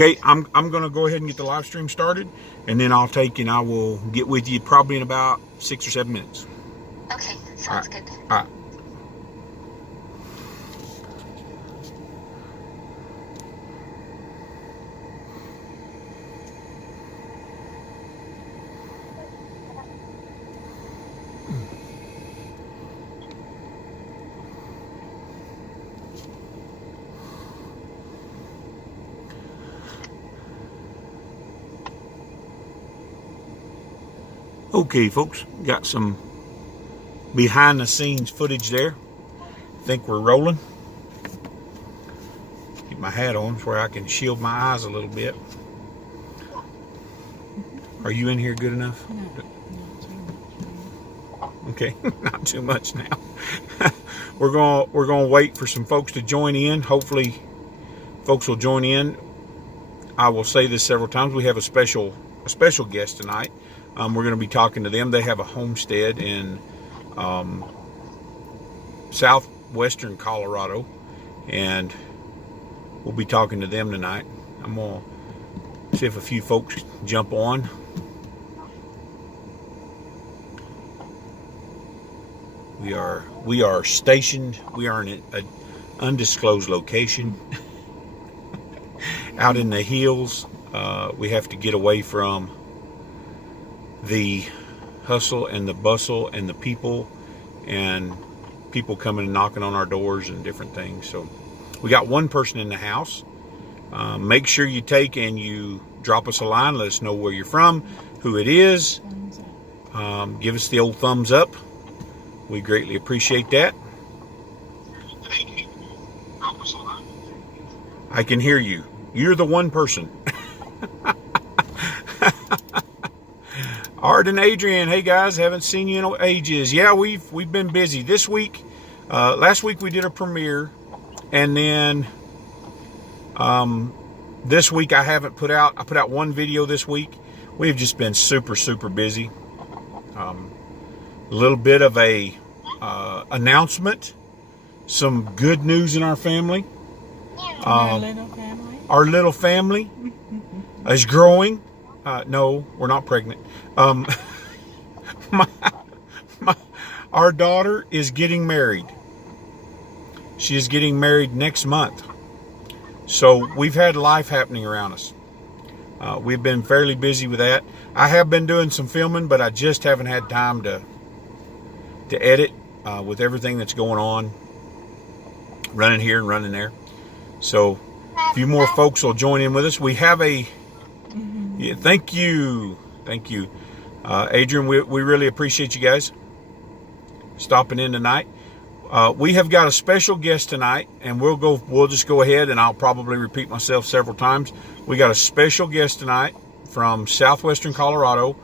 Okay, I'm going to go ahead and get the live stream started, and then I will get with you probably in about 6 or 7 minutes. Okay, sounds good. All right. Okay, folks, got some behind the scenes footage there. Think we're rolling. Get my hat on where I can shield my eyes a little bit. Are you in here good enough? Okay, not too much now. we're gonna wait for some folks to join in. Hopefully, folks will join in. I will say this several times. We have a special guest tonight. We're going to be talking to them. They have a homestead in southwestern Colorado, and we'll be talking to them tonight. I'm going to see if a few folks jump on. We are stationed. We are in an undisclosed location out in the hills. We have to get away from the hustle and the bustle and the people coming and knocking on our doors and different things. So we got one person in the house. Make sure you take and you drop us a line. Let us know where you're from, who it is. Give us the old thumbs up. We greatly appreciate that. I can hear you. You're the one person. Art and Adrian, hey guys, haven't seen you in ages. Yeah, we've been busy this week. Last week we did a premiere, and then this week I put out one video this week. We've just been super busy. A little bit of a announcement, some good news in our family. Our little family is growing. No, we're not pregnant. Our daughter is getting married. She is getting married next month. So we've had life happening around us. We've been fairly busy with that. I have been doing some filming, but I just haven't had time to edit with everything that's going on, running here and running there. So a few more folks will join in with us. We have a yeah, thank you, Adrian. We really appreciate you guys stopping in tonight. We have got a special guest tonight, and we'll just go ahead, and I'll probably repeat myself several times. We got a special guest tonight from southwestern Colorado.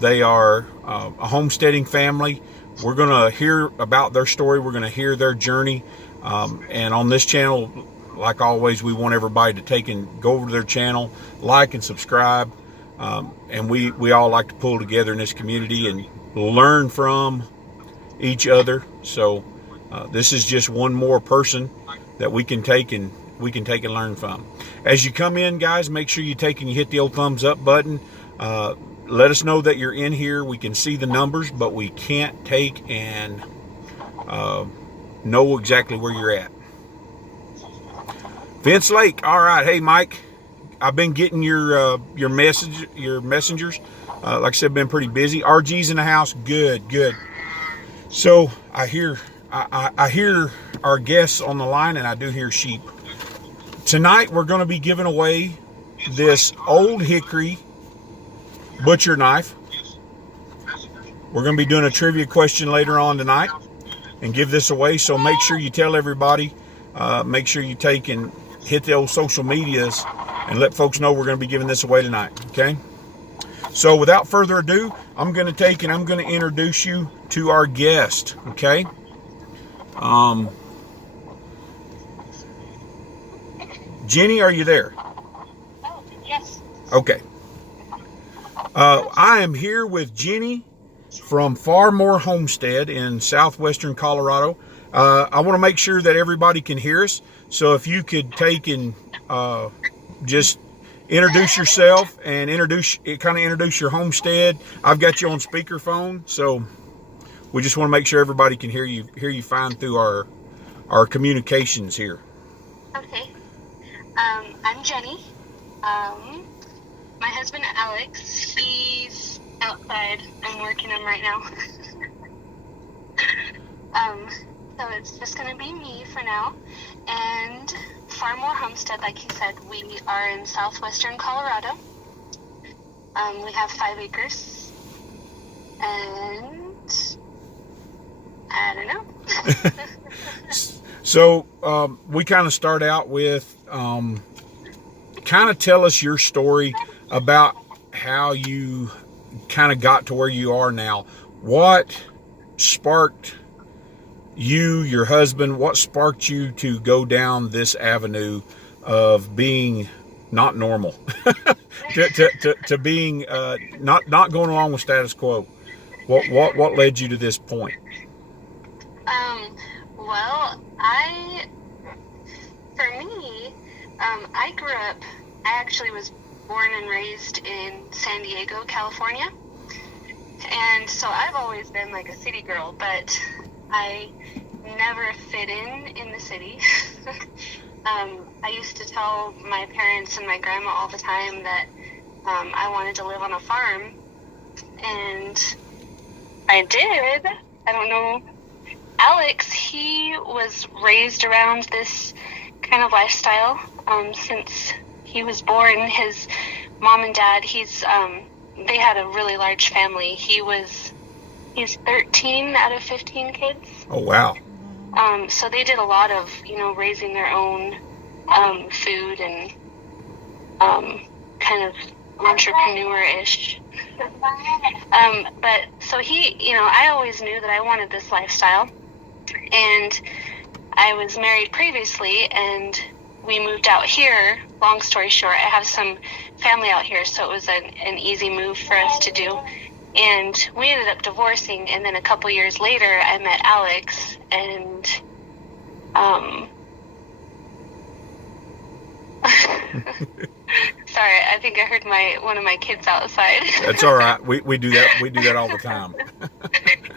They are a homesteading family. We're going to hear about their story. We're going to hear their journey. And on this channel, like always, we want everybody to take and go over to their channel, like and subscribe. And we all like to pull together in this community and learn from each other. So this is just one more person that we can take and learn from. As you come in, guys, make sure you take and you hit the old thumbs up button. Let us know that you're in here. We can see the numbers, but we can't take and know exactly where you're at. Vince Lake, all right. Hey, Mike, I've been getting your messengers. Like I said, been pretty busy. RG's in the house. Good. So I hear our guests on the line, and I do hear sheep. Tonight we're going to be giving away this old hickory butcher knife. We're going to be doing a trivia question later on tonight and give this away. So make sure you tell everybody. Make sure you take and hit the old social medias and let folks know we're going to be giving this away tonight. Okay. So without further ado, I'm going to introduce you to our guest. Okay. Jenny, are you there? Oh, yes. Okay. I am here with Jenny from FarMoore Homestead in southwestern Colorado. I want to make sure that everybody can hear us. So if you could take and just introduce yourself and introduce your homestead. I've got you on speakerphone, so we just want to make sure everybody can hear you fine through our communications here. Okay. I'm Jenny. My husband Alex, he's outside. I'm working him right now. So it's just going to be me for now. And FarMoore Homestead, like he said, we are in southwestern Colorado. We have 5 acres. And I don't know. So we kind of start out with kind of tell us your story about how you kind of got to where you are now. What sparked you, your husband, what sparked you to go down this avenue of being not normal to being not going along with status quo? What led you to this point? Well, I grew up, I actually was born and raised in San Diego, California. And so I've always been like a city girl, but I never fit in the city. I used to tell my parents and my grandma all the time that I wanted to live on a farm. And I did. I don't know. Alex, he was raised around this kind of lifestyle since he was born. His mom and dad, they had a really large family. He's 13 out of 15 kids. Oh, wow. So they did a lot of, raising their own food and kind of entrepreneur-ish. But so I always knew that I wanted this lifestyle. And I was married previously, and we moved out here. Long story short, I have some family out here, so it was an easy move for us to do. And we ended up divorcing, and then a couple years later, I met Alex, and sorry, I think I heard one of my kids outside. That's all right. We do that. We do that all the time.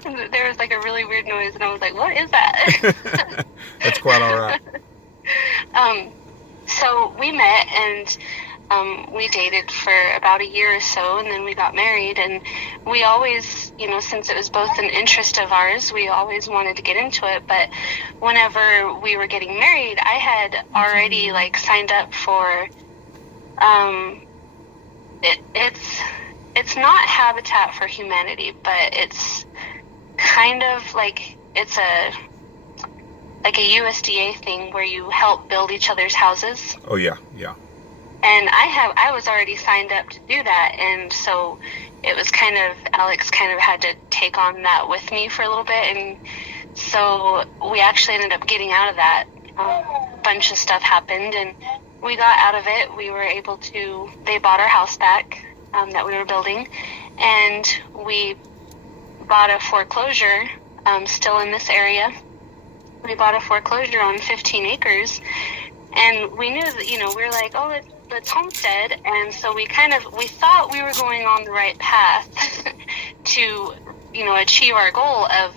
There was like a really weird noise, and I was like, "What is that?" That's quite all right. So we met, and we dated for about a year or so, and then we got married. And we always, since it was both an interest of ours, we always wanted to get into it. But whenever we were getting married, I had already signed up for. It's not Habitat for Humanity, but it's kind of it's a USDA thing where you help build each other's houses. Oh yeah. And I was already signed up to do that, and so it was Alex kind of had to take on that with me for a little bit, and so we actually ended up getting out of that. A bunch of stuff happened, and we got out of it. We were able to. They bought our house back that we were building, and we bought a foreclosure still in this area. We bought a foreclosure on 15 acres, and we knew that, we were like, oh, let's homestead. And so we thought we were going on the right path to, achieve our goal of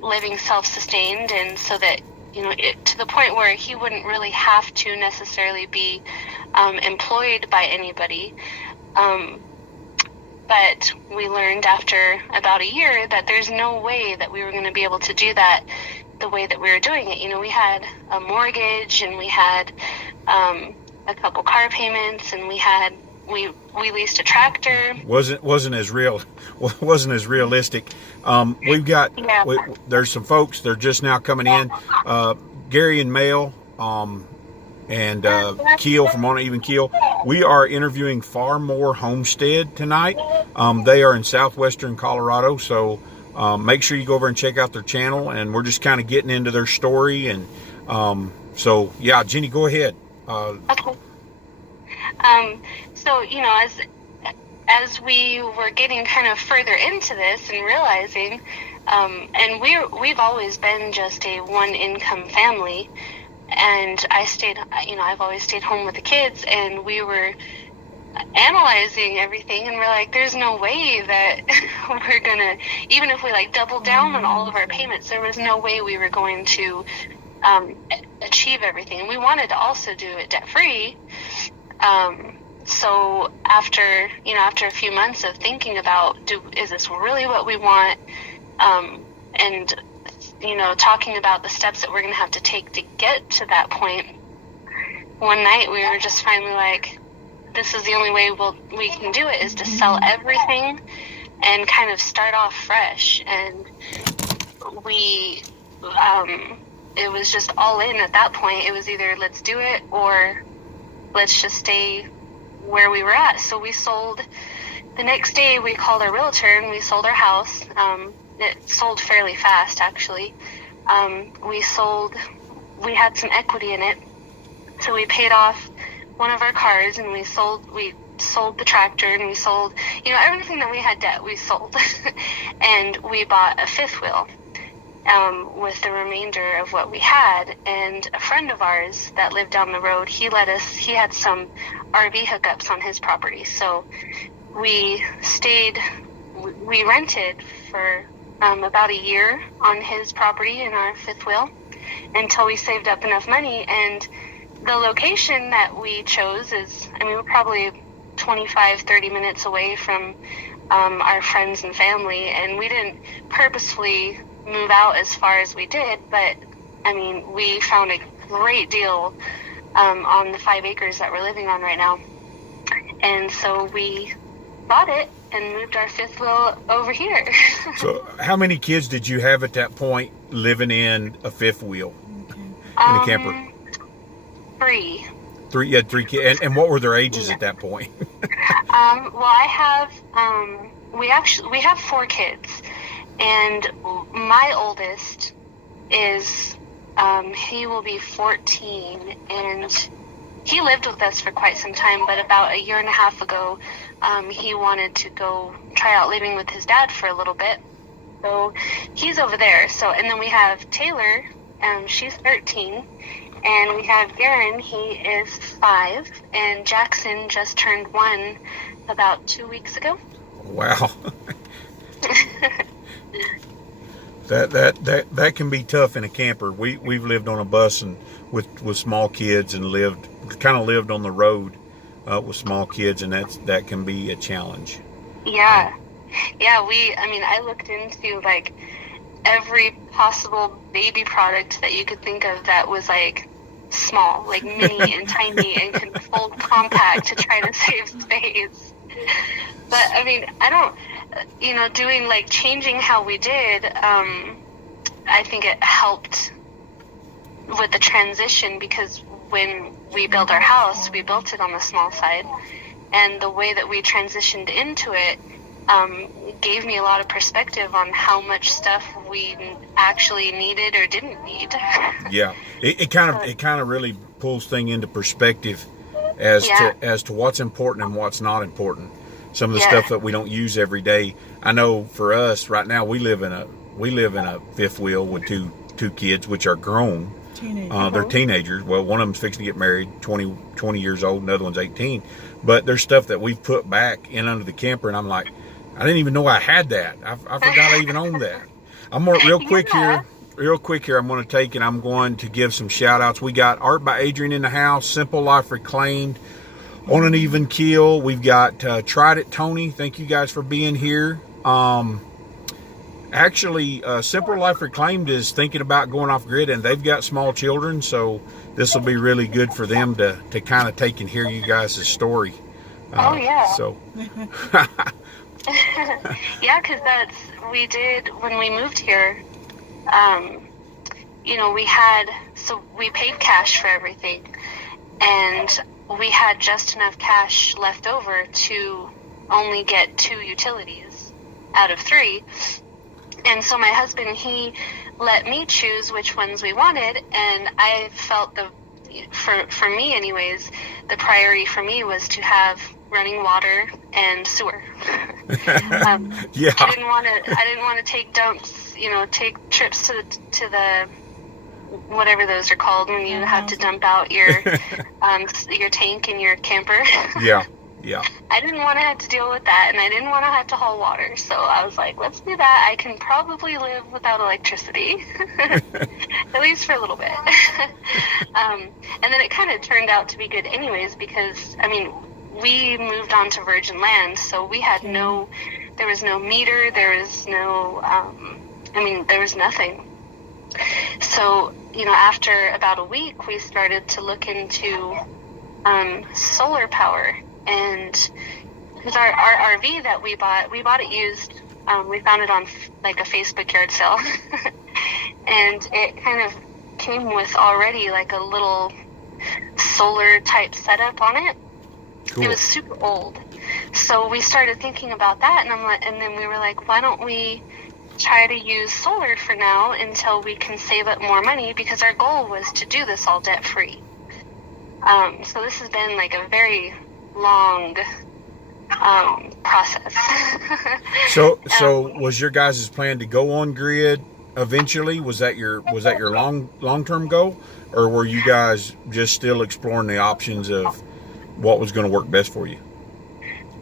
living self-sustained, and so that, to the point where he wouldn't really have to necessarily be employed by anybody. But we learned after about a year that there's no way that we were going to be able to do that the way that we were doing it. We had a mortgage, and we had a couple car payments, and we leased a tractor. Wasn't as realistic. We've got there's some folks, they're just now coming in. Gary and Mel and Keel from On Even Keel. We are interviewing FarMoore Homestead tonight. They are in southwestern Colorado, so make sure you go over and check out their channel, and we're just kind of getting into their story. And so yeah, Jenny, go ahead. Okay. So as we were getting kind of further into this and realizing, and we've always been just a one income family, and I stayed, I've always stayed home with the kids, and we were analyzing everything, and we're like, there's no way that we're gonna, even if we like double down on all of our payments, there was no way we were going to achieve everything. We wanted to also do it debt free. So after a few months of thinking about, is this really what we want? And talking about the steps that we're going to have to take to get to that point, one night we were just finally like, this is the only way we can do it, is to sell everything and kind of start off fresh. And we, it was just all in at that point. It was either let's do it or let's just stay where we were at. So we sold, the next day we called our realtor and we sold our house. It sold fairly fast, actually. We had some equity in it. So we paid off one of our cars, and we sold the tractor, and we sold, everything that we had debt, we sold. And we bought a fifth wheel with the remainder of what we had. And a friend of ours that lived down the road, he had some RV hookups on his property. So we rented for about a year on his property in our fifth wheel until we saved up enough money. And the location that we chose is, we're probably 25-30 minutes away from our friends and family, and we didn't purposefully move out as far as we did, but we found a great deal on the 5 acres that we're living on right now. And so we bought it and moved our fifth wheel over here. So how many kids did you have at that point living in a fifth wheel in a camper? 3. You had 3 kids. And what were their ages at that point? Well, I have, we have 4 kids, and my oldest is, he will be 14, and he lived with us for quite some time, but about a year and a half ago, he wanted to go try out living with his dad for a little bit. So he's over there. So, and then we have Taylor, she's 13, and we have Garen, he is 5, and Jackson just turned 1 about 2 weeks ago. Wow. That can be tough in a camper. We've lived on a bus and with small kids, and lived on the road with small kids, and that can be a challenge. Yeah. I looked into like every possible baby product that you could think of that was like small, like mini and tiny, and could fold compact to try to save space. But I don't, doing like changing how we did, I think it helped with the transition, because when we built our house, we built it on the small side, and the way that we transitioned into it gave me a lot of perspective on how much stuff we actually needed or didn't need. Yeah, it kind of really pulls things into perspective as to what's important and what's not important. Some of the stuff that we don't use every day. I know for us right now, we live in a fifth wheel with two kids, which are grown. They're teenagers. Well, one of them's fixing to get married, 20 years old. Another one's 18. But there's stuff that we've put back in under the camper, and I'm like, I didn't even know I had that. I forgot I even owned that. I'm going real quick here. I'm going to take, and I'm going to give some shout outs. We got Art by Adrian in the house, Simple Life Reclaimed, On an Even Keel. We've got Tried It Tony. Thank you guys for being here. Actually, Simple Life Reclaimed is thinking about going off grid, and they've got small children, so this will be really good for them to kind of take and hear you guys' story. Oh yeah. So. Yeah, because we did when we moved here. We paid cash for everything, and we had just enough cash left over to only get 2 utilities out of 3. And so my husband, he let me choose which ones we wanted, and I felt for me anyways, the priority for me was to have running water and sewer. Yeah. I didn't want to take dumps, take trips to the whatever those are called when you have to dump out your tank in your camper. Yeah. Yeah. I didn't want to have to deal with that, and I didn't want to have to haul water. So I was like, let's do that. I can probably live without electricity, at least for a little bit. And then it kind of turned out to be good anyways, because, I mean, we moved on to virgin land, so we had there was no meter, there was no, there was nothing. So, after about a week, we started to look into solar power. And because our RV that we bought it used. We found it on like a Facebook yard sale. And it kind of came with already like a little solar type setup on it. Cool. It was super old. So we started thinking about that, and then we were like, why don't we try to use solar for now until we can save up more money, because our goal was to do this all debt free. So this has been like a very long process. So was your guys' plan to go on grid eventually? Was that your long-term goal, or were you guys just still exploring the options of what was going to work best for you?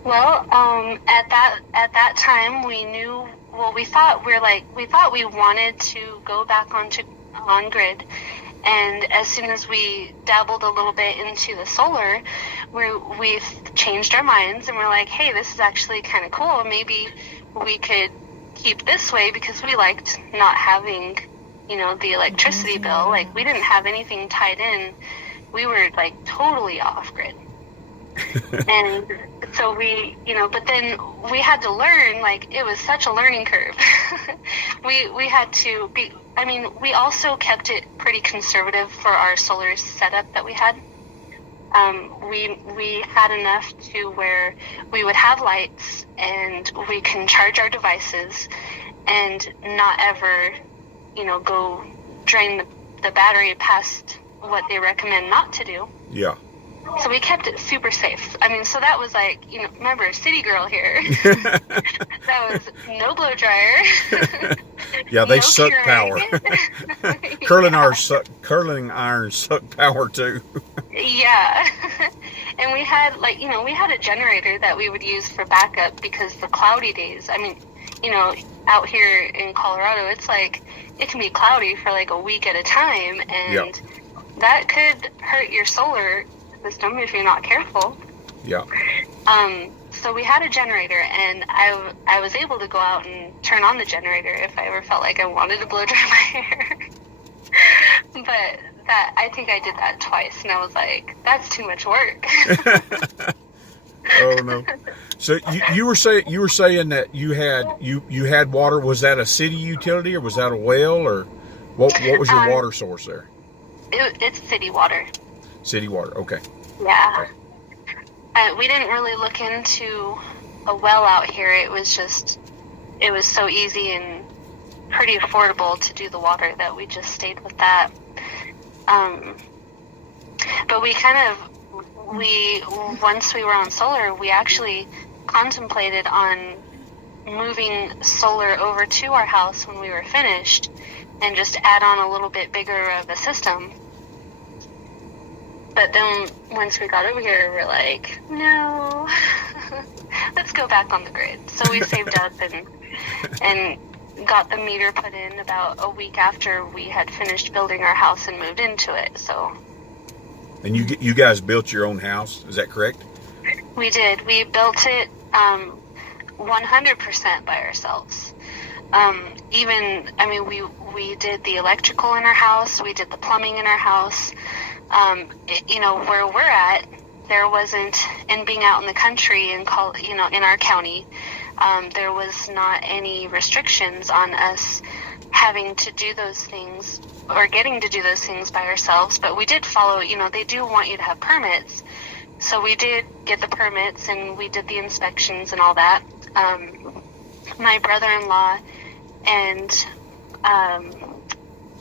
Well, at that time we knew. Well, we thought we wanted to go back on grid. And as soon as we dabbled a little bit into the solar, we changed our minds, and we're like, hey, this is actually kind of cool. Maybe we could keep this way, because we liked not having, the electricity bill. Like, we didn't have anything tied in. We were, like, totally off grid. And so but then we had to learn, like, it was such a learning curve. we had to be, we also kept it pretty conservative for our solar setup that we had. We had enough to where we would have lights, and we can charge our devices, and not ever, go drain the battery past what they recommend not to do. Yeah. So we kept it super safe. So that was like, remember, city girl here. That was no blow dryer. Yeah, they suck power. Curling irons suck power too. Yeah. And we had a generator that we would use for backup, because the cloudy days, out here in Colorado, it's like, it can be cloudy for like a week at a time, and that could hurt your solar system if you're not careful. Yeah. So we had a generator, and I was able to go out and turn on the generator if I ever felt like I wanted to blow dry my hair. But I think I did that twice, and I was like, that's too much work. Oh no. So you were saying that you had water. Was that a city utility, or was that a well, or what was your water source there? It's city water. City water, okay. Yeah. Okay. We didn't really look into a well out here. It was so easy and pretty affordable to do the water that we just stayed with that. But once we were on solar, we actually contemplated on moving solar over to our house when we were finished, and just add on a little bit bigger of a system. But then once we got over here, we're like, no, let's go back on the grid. So we saved up and got the meter put in about a week after we had finished building our house and moved into it. So. And you guys built your own house, is that correct? We did. We built it 100% by ourselves. We did the electrical in our house. We did the plumbing in our house. Where we're at, there wasn't, and being out in the country in our county, there was not any restrictions on us having to do those things or getting to do those things by ourselves. But we did follow, they do want you to have permits. So we did get the permits, and we did the inspections and all that. My brother-in-law and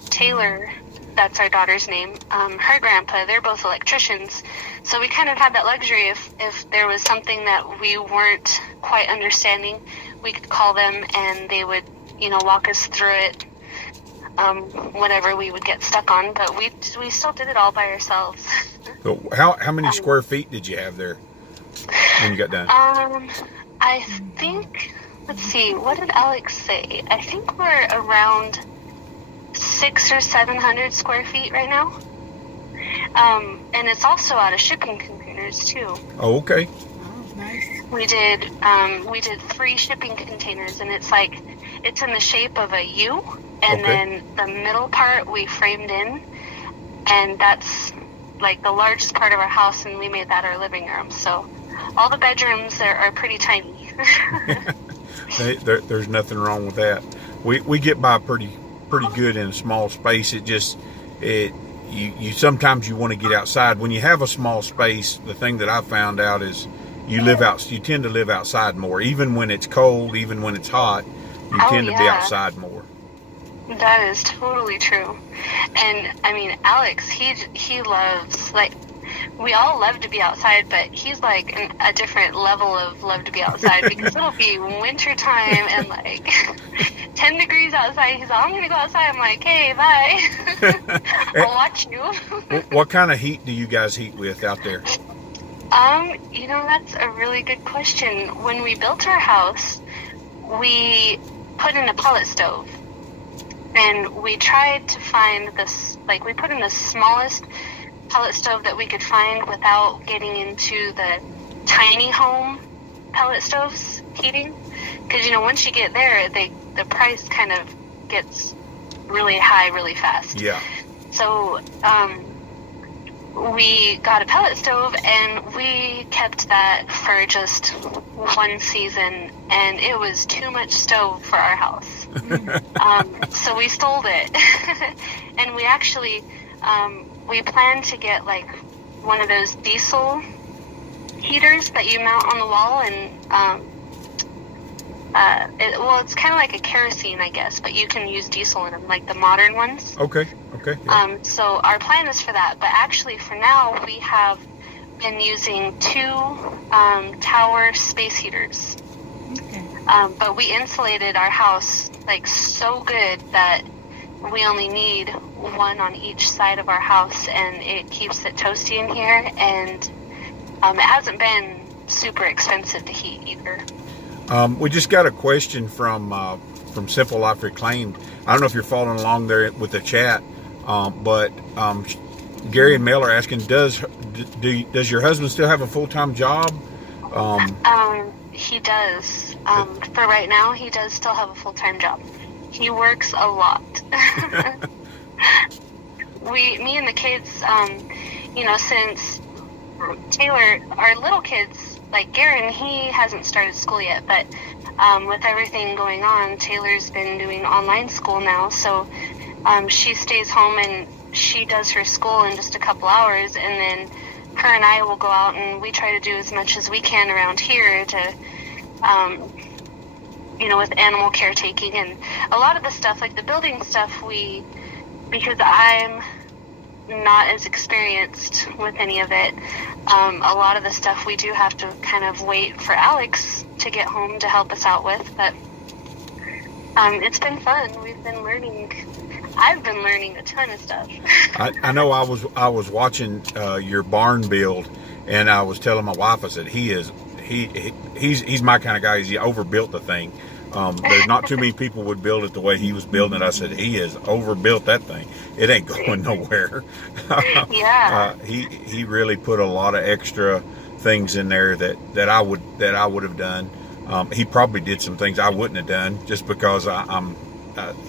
Taylor, that's our daughter's name, her grandpa, they're both electricians. So we kind of had that luxury. If there was something that we weren't quite understanding, we could call them, and they would, walk us through it. whatever we would get stuck on, but we still did it all by ourselves. So how many square feet did you have there when you got done? I think, let's see, what did Alex say? I think we're around 600 or 700 square feet right now. And it's also out of shipping containers too. Oh, okay. Oh, nice. We did 3 shipping containers, and it's in the shape of a U, and then the middle part we framed in, and that's like the largest part of our house, and we made that our living room. So all the bedrooms are pretty tiny. There's nothing wrong with that. We get by pretty good in a small space. You sometimes you want to get outside. When you have a small space, the thing that I've found out is you tend to live outside more. Even when it's cold, even when it's hot, you tend to be outside more. That is totally true. And I mean, Alex, he loves, like, we all love to be outside, but he's like a different level of love to be outside, because it'll be winter time and like 10 degrees outside. He's like, I'm going to go outside. I'm like, hey, bye. I'll watch you. What kind of heat do you guys heat with out there? That's a really good question. When we built our house, we put in a pellet stove, and we tried to find this, like, we put in the smallest pellet stove that we could find without getting into the tiny home pellet stoves heating, because once you get there, the price kind of gets really high really fast. Yeah. So we got a pellet stove, and we kept that for just one season, and it was too much stove for our house. So we sold it. And we actually we plan to get like one of those diesel heaters that you mount on the wall, and it's kind of like a kerosene, I guess, but you can use diesel in them, like the modern ones. Okay. Yeah. So our plan is for that, but actually for now we have been using 2 tower space heaters. Okay. But we insulated our house like so good that we only need one on each side of our house, and it keeps it toasty in here, and it hasn't been super expensive to heat either. We just got a question from Simple Life Reclaimed. I don't know if you're following along there with the chat, but Gary and Mel are asking, does your husband still have a full-time job? He does. For right now, he does still have a full-time job. He works a lot. Me and the kids, since Taylor, our little kids, like Garen, he hasn't started school yet, but with everything going on, Taylor's been doing online school now, so she stays home and she does her school in just a couple hours, and then her and I will go out and we try to do as much as we can around here to with animal caretaking and a lot of the stuff, like the building stuff, because I'm not as experienced with any of it, a lot of the stuff we do have to kind of wait for Alex to get home to help us out with, but it's been fun. I've been learning a ton of stuff. I know I was watching your barn build, and I was telling my wife, I said, he's my kind of guy. He overbuilt the thing. There's not too many people would build it the way he was building it. I said, he has overbuilt that thing. It ain't going nowhere. Yeah. He really put a lot of extra things in there that I would have done. He probably did some things I wouldn't have done just because I'm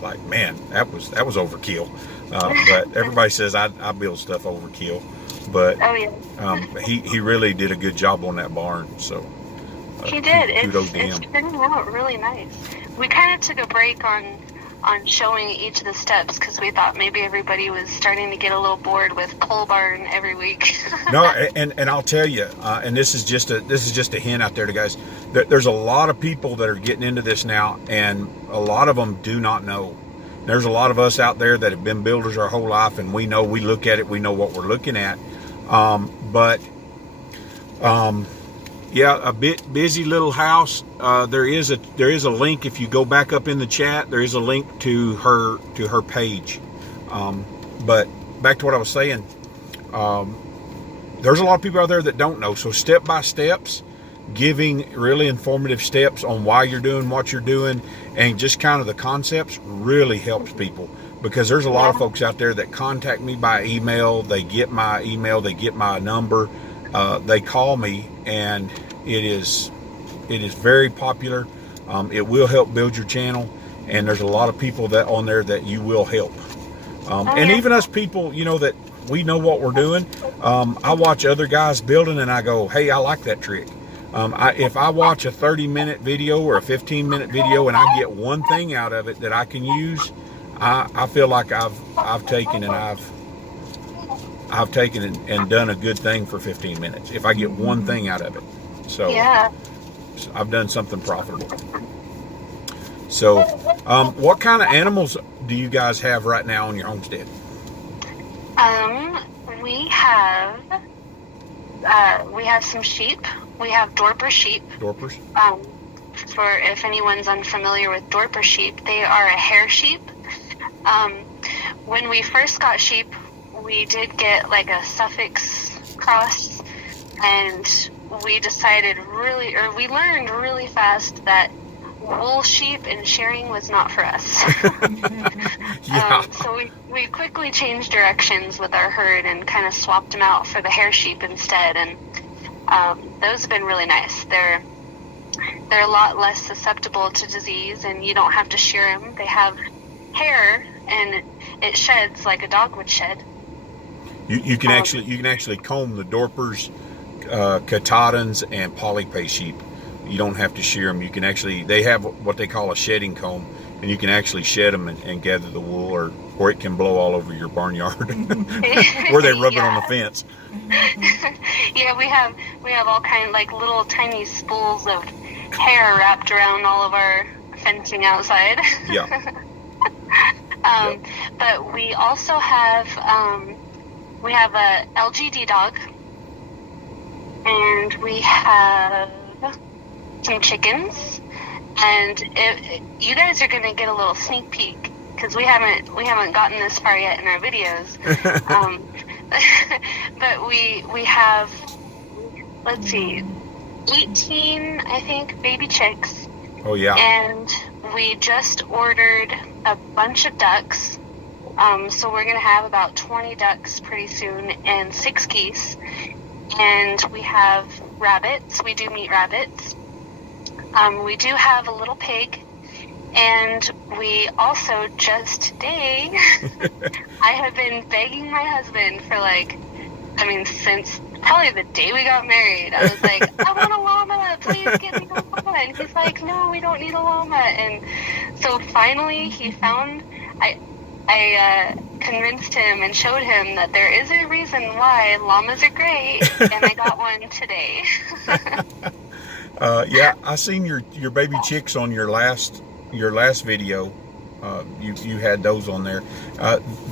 like, man, that was overkill. But everybody says I build stuff overkill. But oh, yeah. He really did a good job on that barn. So he did. It's turning out really nice. We kind of took a break on showing each of the steps because we thought maybe everybody was starting to get a little bored with pole barn every week. No, and I'll tell you, and this is just a hint out there to guys. There's a lot of people that are getting into this now, and a lot of them do not know. There's a lot of us out there that have been builders our whole life, and we look at it, we know what we're looking at. But Yeah, a bit busy little house. There is a link. If you go back up in the chat, there is a link to her page. But back to what I was saying, there's a lot of people out there that don't know. So step by steps, giving really informative steps on why you're doing what you're doing, and just kind of the concepts really helps people. Because there's a lot of folks out there that contact me by email. They get my email, they get my number, they call me, and it is very popular. It will help build your channel, and there's a lot of people that on there that you will help. And even us people, that we know what we're doing. I watch other guys building, and I go, hey, I like that trick. If I watch a 30-minute video or a 15-minute video and I get one thing out of it that I can use, I feel like I've taken and done a good thing for 15 minutes. If I get one thing out of it, so I've done something profitable. So, what kind of animals do you guys have right now on your homestead? We have some sheep. We have Dorper sheep. Dorpers? For if anyone's unfamiliar with Dorper sheep, they are a hair sheep. When we first got sheep, we did get like a Suffolk cross, and we learned really fast that wool sheep and shearing was not for us. So we quickly changed directions with our herd and kind of swapped them out for the hair sheep instead, and those have been really nice. They're a lot less susceptible to disease, and you don't have to shear them. They have hair, and it sheds like a dog would shed. You can actually comb the Dorpers, Katahdins, and Polypay sheep. You don't have to shear them. They have what they call a shedding comb, and you can actually shed them and gather the wool, or it can blow all over your barnyard where they rub it on the fence. Yeah, we have all kinds, like little tiny spools of hair wrapped around all of our fencing outside. Yeah. But we also have a LGD dog, and we have some chickens, and you guys are going to get a little sneak peek because we haven't gotten this far yet in our videos. But we have, let's see, 18 I think baby chicks. Oh yeah. And we just ordered a bunch of ducks. So we're going to have about 20 ducks pretty soon, and 6 geese. And we have rabbits. We do meat rabbits. We do have a little pig. And we also just today, I have been begging my husband for since probably the day we got married. I was like, I want a llama, please get me a llama. And he's like, no, we don't need a llama. And so finally he found, I convinced him and showed him that there is a reason why llamas are great, and I got one today. Yeah, I seen your baby chicks on your last video. You had those on there.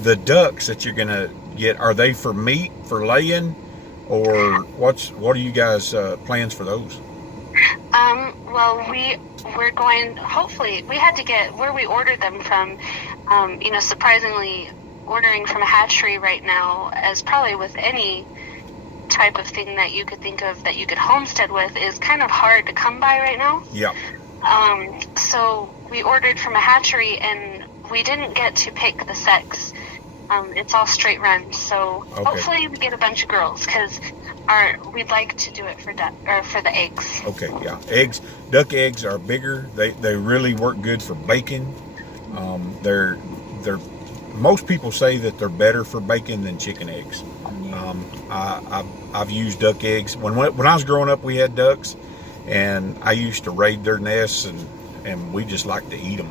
The ducks that you're gonna get, are they for meat, for laying, or what are you guys plans for those? Well, we're going, hopefully, we had to get where we ordered them from. Surprisingly, ordering from a hatchery right now, as probably with any type of thing that you could think of that you could homestead with, is kind of hard to come by right now. Yeah. So we ordered from a hatchery, and we didn't get to pick the sex. It's all straight run, so okay. Hopefully we get a bunch of girls, because we'd like to do it for the eggs. Okay, yeah, duck eggs are bigger. They really work good for bacon. They're most people say that they're better for bacon than chicken eggs. I've used duck eggs when I was growing up. We had ducks, and I used to raid their nests, and we just like to eat them.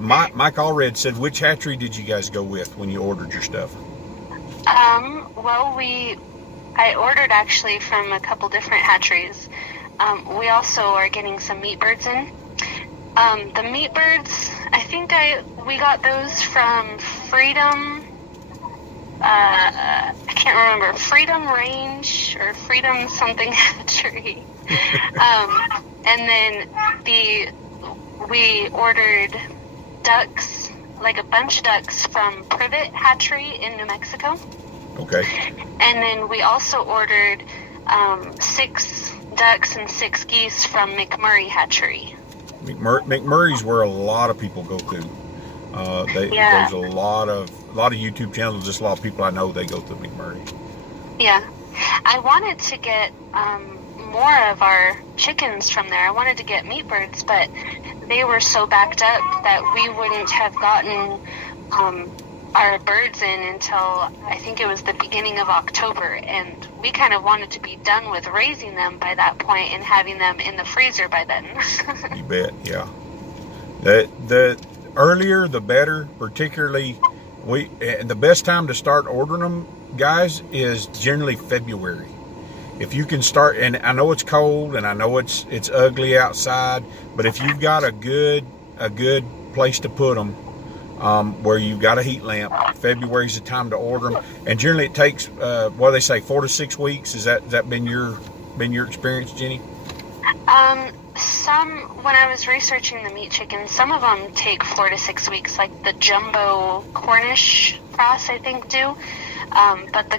Mike Allred said, which hatchery did you guys go with when you ordered your stuff? Well, I ordered actually from a couple different hatcheries. We also are getting some meat birds in. The meat birds, I think we got those from Freedom. I can't remember. Freedom Range Fresh or Freedom something hatchery. And then we ordered ducks, like a bunch of ducks from Privet Hatchery in New Mexico. Okay. And then we also ordered 6 ducks and 6 geese from McMurray Hatchery. McMurray's where a lot of people go to. There's a lot of YouTube channels. Just a lot of people I know, they go to McMurray. Yeah, I wanted to get more of our chickens from there. I wanted to get meat birds, but they were so backed up that we wouldn't have gotten our birds in until I think it was the beginning of October, and we kind of wanted to be done with raising them by that point and having them in the freezer by then. You bet, yeah. The earlier the better, particularly the best time to start ordering them, guys, is generally February. If you can start, and I know it's cold and I know it's ugly outside, but if you've got a good place to put them, where you've got a heat lamp, February's the time to order them. And generally it takes, what do they say, 4 to 6 weeks? Has that been your experience, Jenny? When I was researching the meat chickens, some of them take 4 to 6 weeks, like the jumbo Cornish cross, I think, do. But the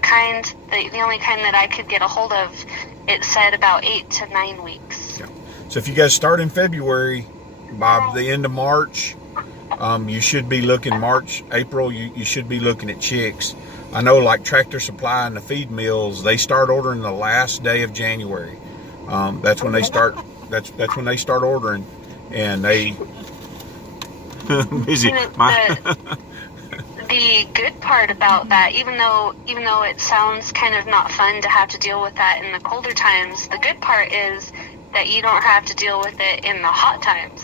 only kind that I could get a hold of, it said about 8 to 9 weeks. Yeah. So if you guys start in February, by the end of March, you should be looking April, you should be looking at chicks. I know, like Tractor Supply and the feed mills, they start ordering the last day of January. That's when they start. That's when they start ordering, and they busy. The good part about that, even though it sounds kind of not fun to have to deal with that in the colder times, the good part is that you don't have to deal with it in the hot times.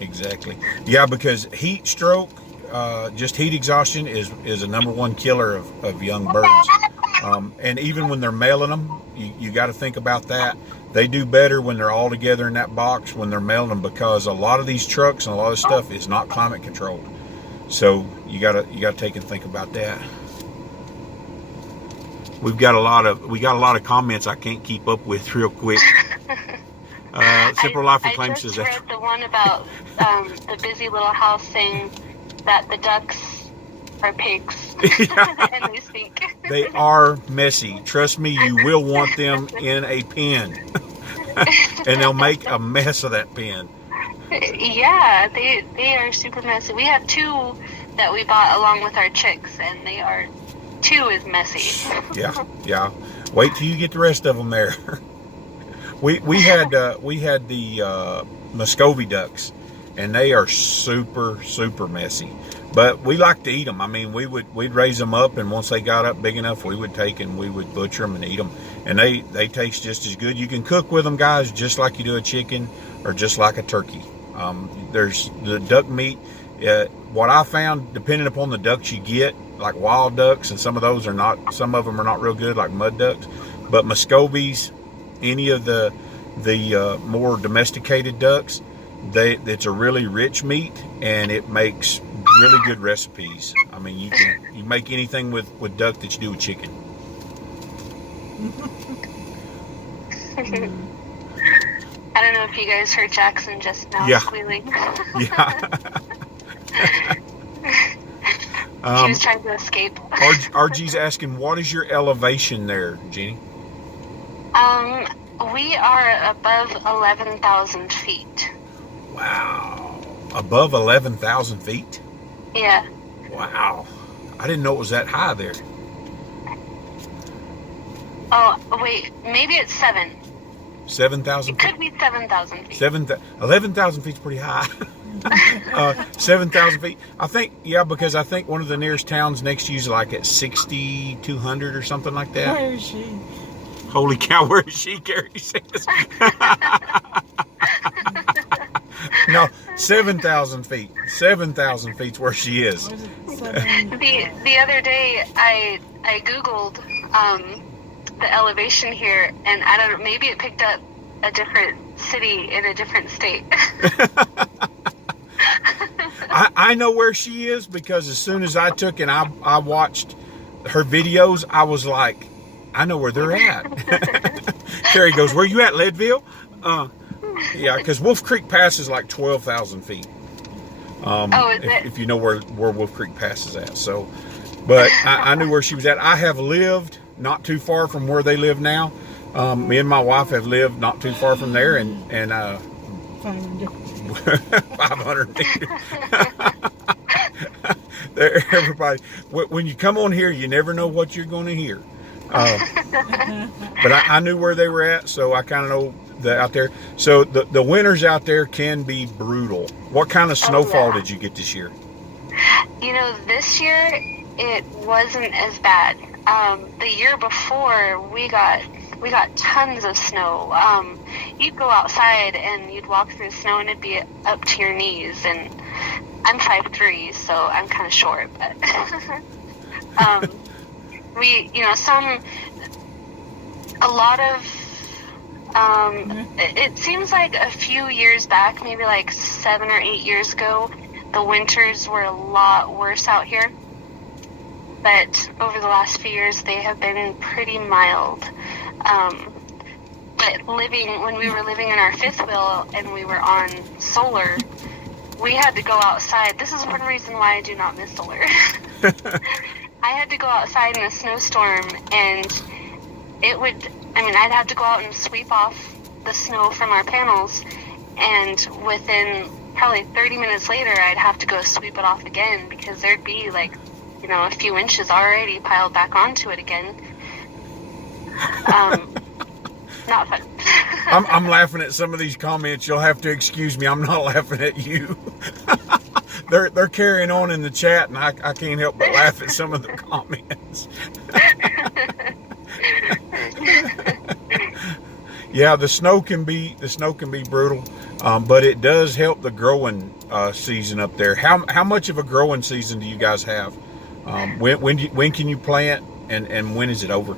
Exactly. Yeah, because heat stroke, just heat exhaustion is a #1 killer of young birds. And even when they're mailing them, you got to think about that. They do better when they're all together in that box when they're mailing them, because a lot of these trucks and a lot of stuff is not climate controlled. So you gotta take and think about that. We got a lot of comments I can't keep up with real quick. Simple Life Reclaimed says that. I just read the one about the busy little house saying that the ducks are pigs. And they stink. They are messy. Trust me, you will want them in a pen. And they'll make a mess of that pen. Yeah, they are super messy. We have 2 that we bought along with our chicks, and 2 is messy. Yeah. Wait till you get the rest of them there. We had the Muscovy ducks, and they are super messy. But we like to eat them. I mean, we'd raise them up, and once they got up big enough, we would take and we would butcher them and eat them. And they taste just as good. You can cook with them, guys, just like you do a chicken or just like a turkey. There's the duck meat. What I found, depending upon the ducks you get, like wild ducks, and some of them are not real good, like mud ducks. But Muscovies, any of the more domesticated ducks, it's a really rich meat, and it makes really good recipes. I mean, you make anything with duck that you do with chicken. I don't know if you guys heard Jackson just now squealing. Yeah. He was trying to escape. RG's asking, what is your elevation there, Jenny? We are above 11,000 feet. Wow. Above 11,000 feet? Yeah. Wow. I didn't know it was that high there. Oh, wait. Maybe it's 7. 7,000 feet? It could be 7,000 feet. 11,000 feet's pretty high. 7,000 feet. I think, because I think one of the nearest towns next to you is like at 6,200 or something like that. Where is she? Holy cow, where is she, Gary says? No, 7,000 feet. 7,000 feet's where she is. The other day, I Googled the elevation here, and I don't know, maybe it picked up a different city in a different state. I know where she is, because as soon as I took and I watched her videos, I was like, I know where they're at. Carrie goes, where you at, Leadville? Yeah, because Wolf Creek Pass is like 12,000 feet. If you know where Wolf Creek Pass is at. So, but I knew where she was at. I have lived not too far from where they live now. Me and my wife have lived not too far from there, and 500 meters. There, everybody. When you come on here, you never know what you're going to hear. But I knew where they were at, so I kind of know that out there. So the winters out there can be brutal. What kind of snowfall did you get this year? You know, this year it wasn't as bad. The year before, we got tons of snow. You'd go outside and you'd walk through the snow and it'd be up to your knees. And I'm 5'3", so I'm kind of short, but it seems like a few years back, maybe like 7 or 8 years ago, the winters were a lot worse out here. But over the last few years, they have been pretty mild. But when we were living in our fifth wheel and we were on solar, we had to go outside. This is one reason why I do not miss solar. I had to go outside in a snowstorm, and I'd have to go out and sweep off the snow from our panels, and within probably 30 minutes later, I'd have to go sweep it off again because there'd be a few inches already piled back onto it again. Not fun. I'm laughing at some of these comments. You'll have to excuse me. I'm not laughing at you. They're carrying on in the chat, and I can't help but laugh at some of the comments. Yeah, the snow can be brutal, but it does help the growing season up there. How much of a growing season do you guys have? When can you plant, and when is it over?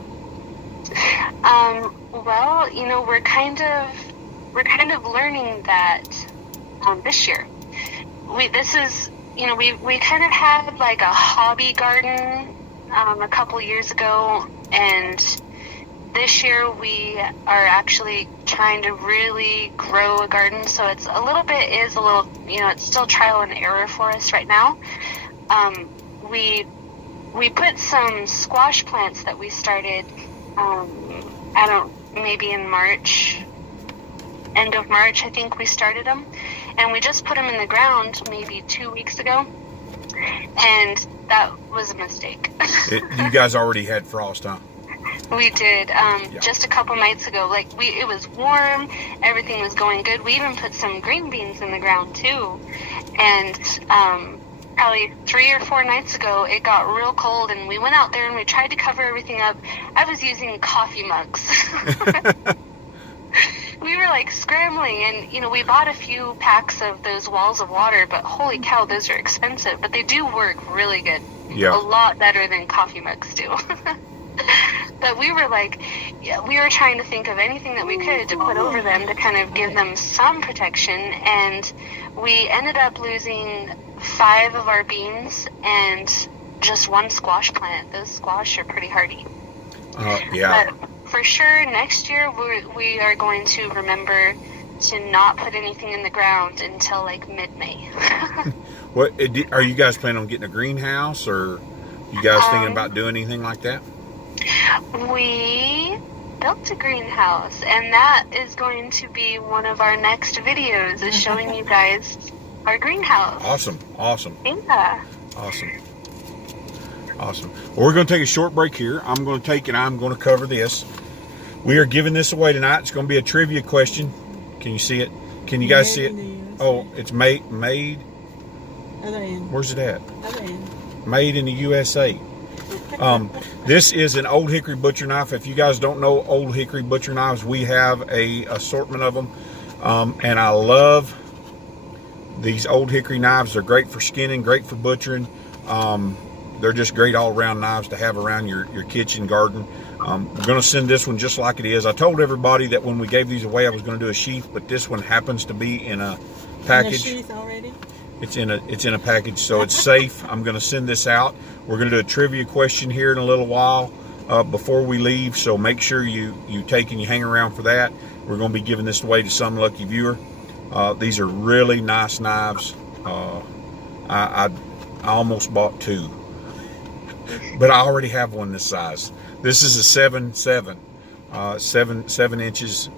Well, we're kind of learning that this year. We kind of had like a hobby garden a couple years ago, and this year we are actually trying to really grow a garden. So it's it's still trial and error for us right now. We put some squash plants that we started, maybe in March, end of March, I think we started them. And we just put them in the ground maybe 2 weeks ago. And that was a mistake. You guys already had frost, huh? We did, just a couple nights ago. It was warm, everything was going good. We even put some green beans in the ground too. And, probably 3 or 4 nights ago, it got real cold, and we went out there and we tried to cover everything up. I was using coffee mugs. We were scrambling, and we bought a few packs of those walls of water, but holy cow, those are expensive. But they do work really good. Yeah. A lot better than coffee mugs do. But we were we were trying to think of anything that we could to put over them to kind of give them some protection, and we ended up losing 5 of our beans and just 1 squash plant. Those squash are pretty hardy. Yeah. But for sure, next year we are going to remember to not put anything in the ground until mid-May. What are you guys planning on getting a greenhouse, or you guys thinking about doing anything like that? We built a greenhouse, and that is going to be one of our next videos, is showing you guys our greenhouse. Awesome. Yeah. Awesome. Well, we're going to take a short break here. I'm going to cover this. We are giving this away tonight. It's going to be a trivia question. Can you see it? Can you guys see it? Oh, it's made. Other end. Where's it at? Other end. Made in the USA. This is an Old Hickory butcher knife. If you guys don't know Old Hickory butcher knives, we have a assortment of them, and I love these Old Hickory knives. They're great for skinning, great for butchering. They're just great all-around knives to have around your kitchen garden. We're going to send this one just like it is. I told everybody that when we gave these away, I was going to do a sheath, but this one happens to be in a package. In a sheath already? It's in a package, so it's safe. I'm going to send this out. We're going to do a trivia question here in a little while. before we leave, so make sure you take and you hang around for that. We're going to be giving this away to some lucky viewer. These are really nice knives. I almost bought two, but I already have one this size. This is a 7 inches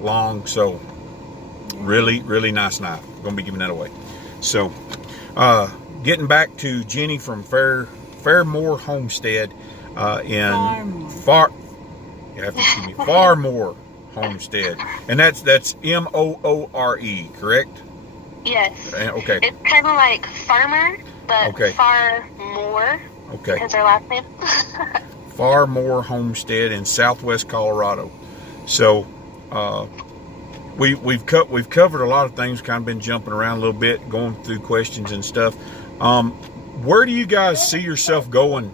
long, so really nice knife. Going to be giving that away. So getting back to Jenny from FarMoore Homestead in FarMoore Homestead, and that's Moore, correct? Yes. Okay. It's kind of like farmer, but Okay. FarMoore. Okay. Is our last name. FarMoore Homestead in Southwest Colorado. So we've covered a lot of things. Kind of been jumping around a little bit, going through questions and stuff. Where do you guys see yourself going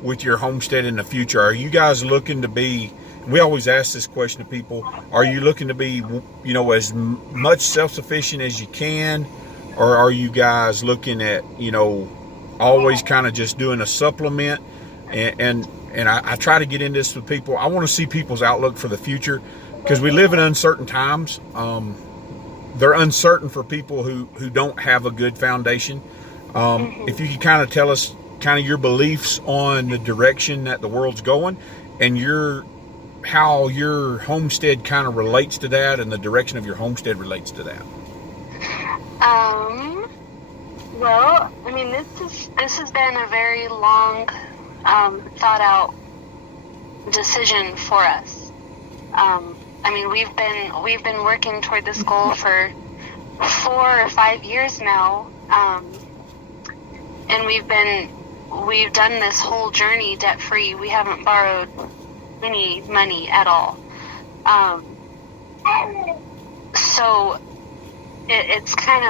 with your homestead in the future? Are you guys looking to be? We always ask this question to people. Are you looking to be, as much self-sufficient as you can, or are you guys looking at, always kind of just doing a supplement? And I try to get into this with people. I want to see people's outlook for the future, because we live in uncertain times. They're uncertain for people who don't have a good foundation. If you could kind of tell us kind of your beliefs on the direction that the world's going, and how your homestead kind of relates to that, and the direction of your homestead relates to that. Well, I mean, this has been a very long, thought out decision for us. I mean, we've been working toward this goal for 4 or 5 years now, and we've done this whole journey debt free. We haven't borrowed any money at all. So it's kind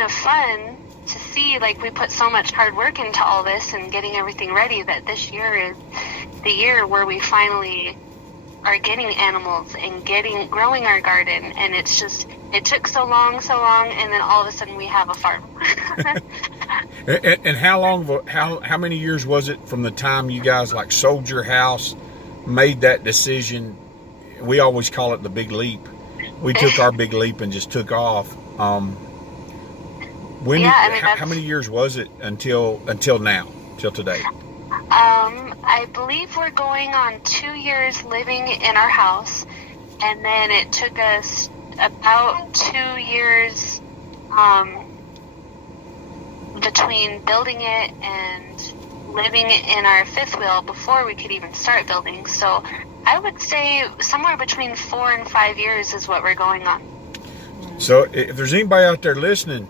of fun to see, like, we put so much hard work into all this and getting everything ready, that this year is the year where we finally are getting animals and growing our garden. And it took so long, and then all of a sudden we have a farm. And how many years was it from the time you guys sold your house, made that decision? We always call it the big leap. We took our big leap and just took off. How many years was it until now, till today? I believe we're going on 2 years living in our house, and then it took us about 2 years between building it and living in our fifth wheel before we could even start building. So I would say somewhere between 4 and 5 years is what we're going on. So if there's anybody out there listening,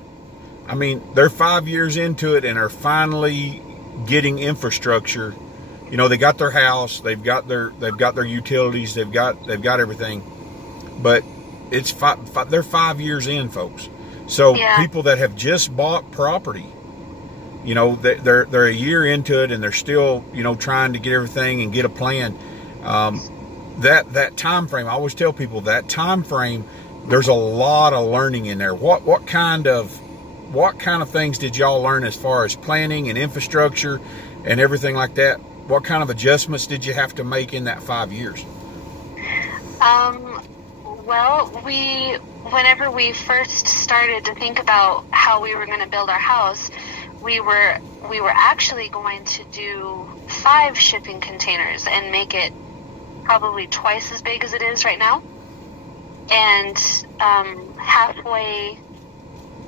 I mean, they're 5 years into it and are finally getting infrastructure. They got their house, they've got their utilities, they've got everything, but they're 5 years in, folks. So people that have just bought property, they're a year into it and they're still, trying to get everything and get a plan. That time frame, I always tell people, that time frame, there's a lot of learning in there. What kind of things did y'all learn as far as planning and infrastructure and everything like that? What kind of adjustments did you have to make in that 5 years? Well, whenever we first started to think about how we were going to build our house, we were actually going to do 5 shipping containers and make it probably twice as big as it is right now. And halfway,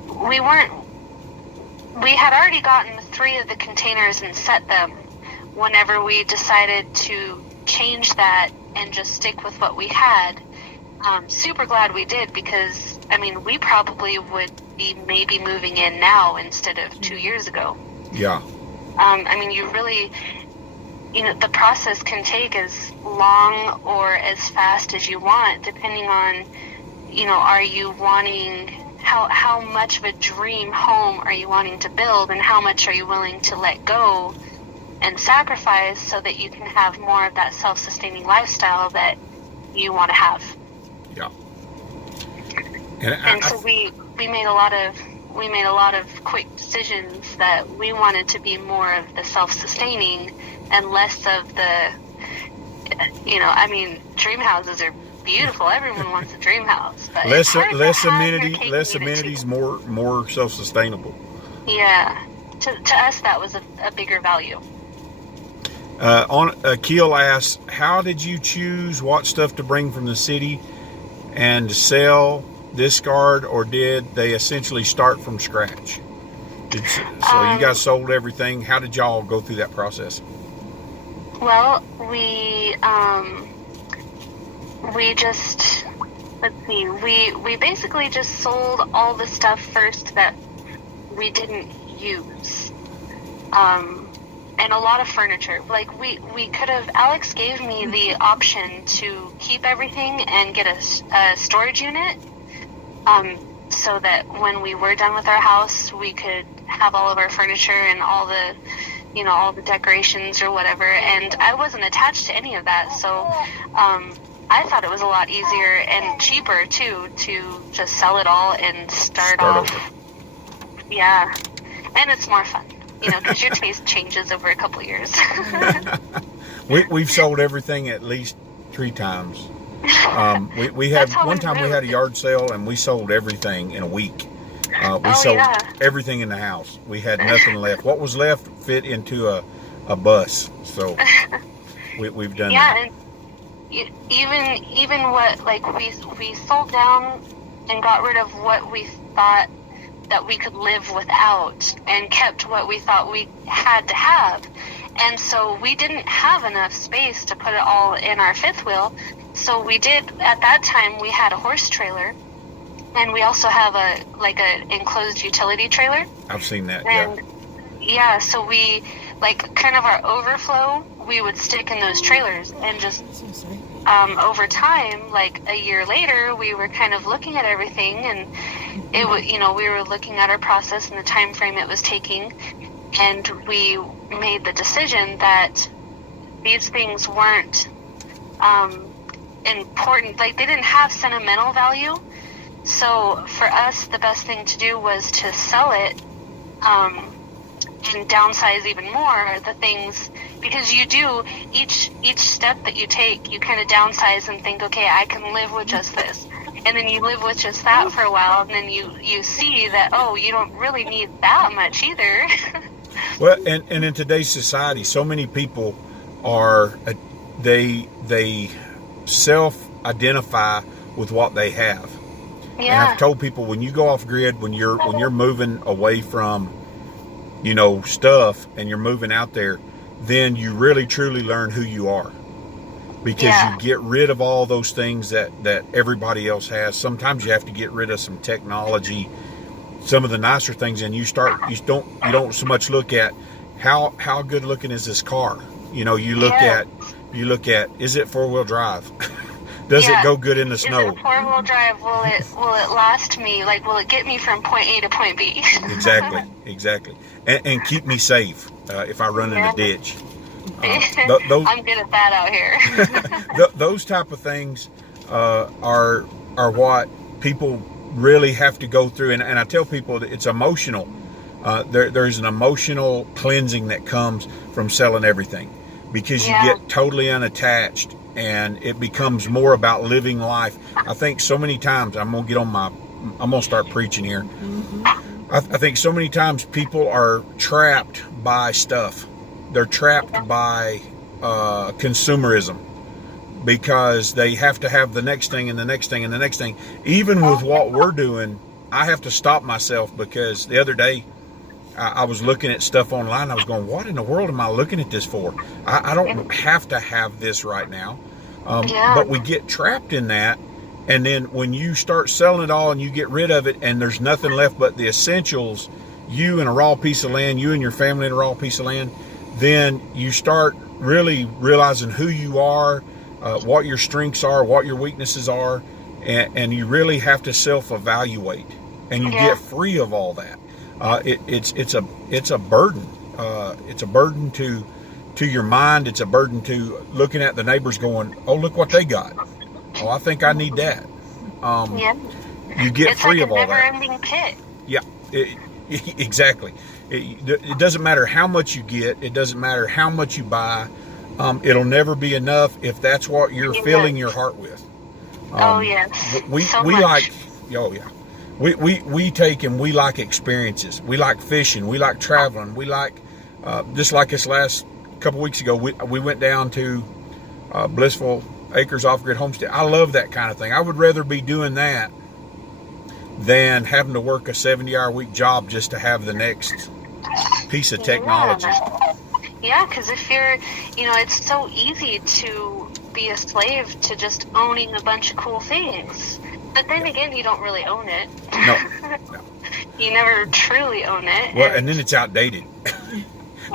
we had already gotten 3 of the containers and set them whenever we decided to change that and just stick with what we had. Super glad we did, because, I mean, we probably would be maybe moving in now instead of 2 years ago. Yeah. I mean, you really, the process can take as long or as fast as you want, depending on, are you wanting, how much of a dream home are you wanting to build, and how much are you willing to let go and sacrifice so that you can have more of that self-sustaining lifestyle that you want to have. Yeah. And so we made a lot of made a lot of quick decisions that we wanted to be more of the self-sustaining and less of the, dream houses are beautiful. Everyone wants a dream house, but less amenities, more self-sustainable. Yeah, to us that was a bigger value. Keel asks, how did you choose what stuff to bring from the city and to sell, discard, or did they essentially start from scratch? So you guys sold everything. How did y'all go through that process? Well, we just, let's see, we basically just sold all the stuff first that we didn't use. And a lot of furniture. Like we could have, Alex gave me the option to keep everything and get a storage unit, so that when we were done with our house, we could have all of our furniture and all the decorations or whatever. And I wasn't attached to any of that, so I thought it was a lot easier and cheaper too to just sell it all and start off. Over. Yeah, and it's more fun. Because your taste changes over a couple years. We've sold everything at least 3 times. We had one time we had a yard sale and we sold everything in a week. We sold everything in the house. We had nothing left. What was left fit into a bus. So we've done that. Yeah, and even what, like, we sold down and got rid of what we thought that we could live without and kept what we thought we had to have. And so we didn't have enough space to put it all in our fifth wheel. So we did, at that time, we had a horse trailer, and we also have a enclosed utility trailer. I've seen that, and yeah, so we, like, kind of our overflow, we would stick in those trailers, and just over time, like a year later, we were kind of looking at everything, and it was, we were looking at our process and the time frame it was taking, and we made the decision that these things weren't important. Like, they didn't have sentimental value. So for us, the best thing to do was to sell it and downsize even more the things, because you do each step that you take, you kind of downsize and think, okay, I can live with just this. And then you live with just that for a while, and then you see that, oh, you don't really need that much either. Well, and in today's society, so many people are, they self-identify with what they have. Yeah. And I've told people, when you go off grid, when you're moving away from, stuff, and you're moving out there, then you really truly learn who you are. Because you get rid of all those things that everybody else has. Sometimes you have to get rid of some technology, some of the nicer things, and you don't so much look at how good looking is this car. You look at, is it 4-wheel drive? Does it go good in the snow? Is it 4-wheel drive? Will it last me? Like, will it get me from point A to point B? Exactly. And keep me safe if I run in a ditch. I'm good at that out here. Those type of things are what people really have to go through, and I tell people that it's emotional. There's an emotional cleansing that comes from selling everything, because you get totally unattached, and it becomes more about living life. I think so many times, I'm gonna start preaching here. I think so many times people are trapped by stuff. They're trapped by consumerism, because they have to have the next thing and the next thing and the next thing. Even with what we're doing, I have to stop myself, because the other day I was looking at stuff online. I was going, what in the world am I looking at this for? I don't have to have this right now. But we get trapped in that. And then when you start selling it all and you get rid of it, and there's nothing left but the essentials, you and a raw piece of land, you and your family and a raw piece of land, then you start really realizing who you are, what your strengths are, what your weaknesses are, and you really have to self-evaluate, and you get free of all that. It's a burden. It's a burden to your mind. It's a burden to looking at the neighbors going, oh, look what they got. Oh, I think I need that. You get free of all that. It's like a never-ending pit. Yeah. Exactly. It doesn't matter how much you get. It doesn't matter how much you buy. It'll never be enough if that's what you're filling your heart with. Oh yes. We so we much. like. Oh yeah. We take and we like experiences. We like fishing. We like traveling. We like just like this last couple weeks ago. We went down to Blissful Acres Off-Grid Homestead. I love that kind of thing. I would rather be doing that than having to work a 70-hour-week job just to have the next piece of technology. Yeah, because if you're, it's so easy to be a slave to just owning a bunch of cool things. But then again, you don't really own it. No. You never truly own it. Well, and then it's outdated.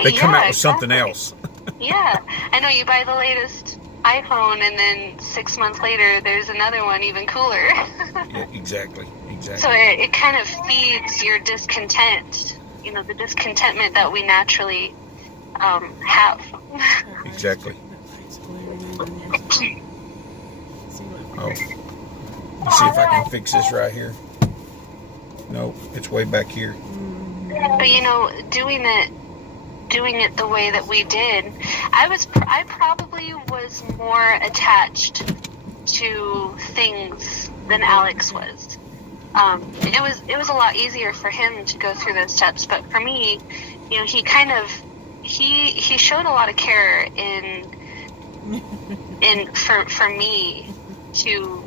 They come out with something else. Yeah. I know, you buy the latest iPhone and then 6 months later there's another one even cooler. Yeah, exactly. So it kind of feeds your discontent, the discontentment that we naturally have. Exactly. Oh. Let's see if I can fix this right here. Nope, it's way back here. But doing it the way that we did, I probably was more attached to things than Alex was. It was a lot easier for him to go through those steps, but for me, he kind of he showed a lot of care for me to.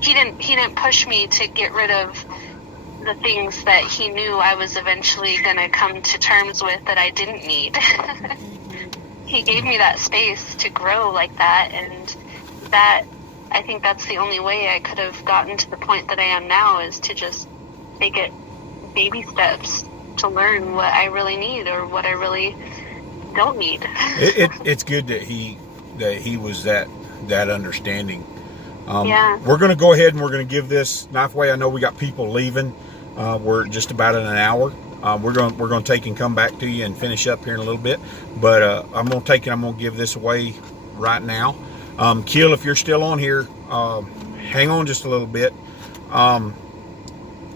He didn't push me to get rid of the things that he knew I was eventually going to come to terms with that I didn't need. He gave me that space to grow like that, and I think that's the only way I could have gotten to the point that I am now, is to just take it baby steps to learn what I really need or what I really don't need. It's good that he was that understanding. Yeah. We're going to go ahead and we're going to give this knife away. I know we got people leaving. We're just about in an hour. We're going to take and come back to you and finish up here in a little bit. But I'm going to give this away right now. Kiel, if you're still on here, hang on just a little bit.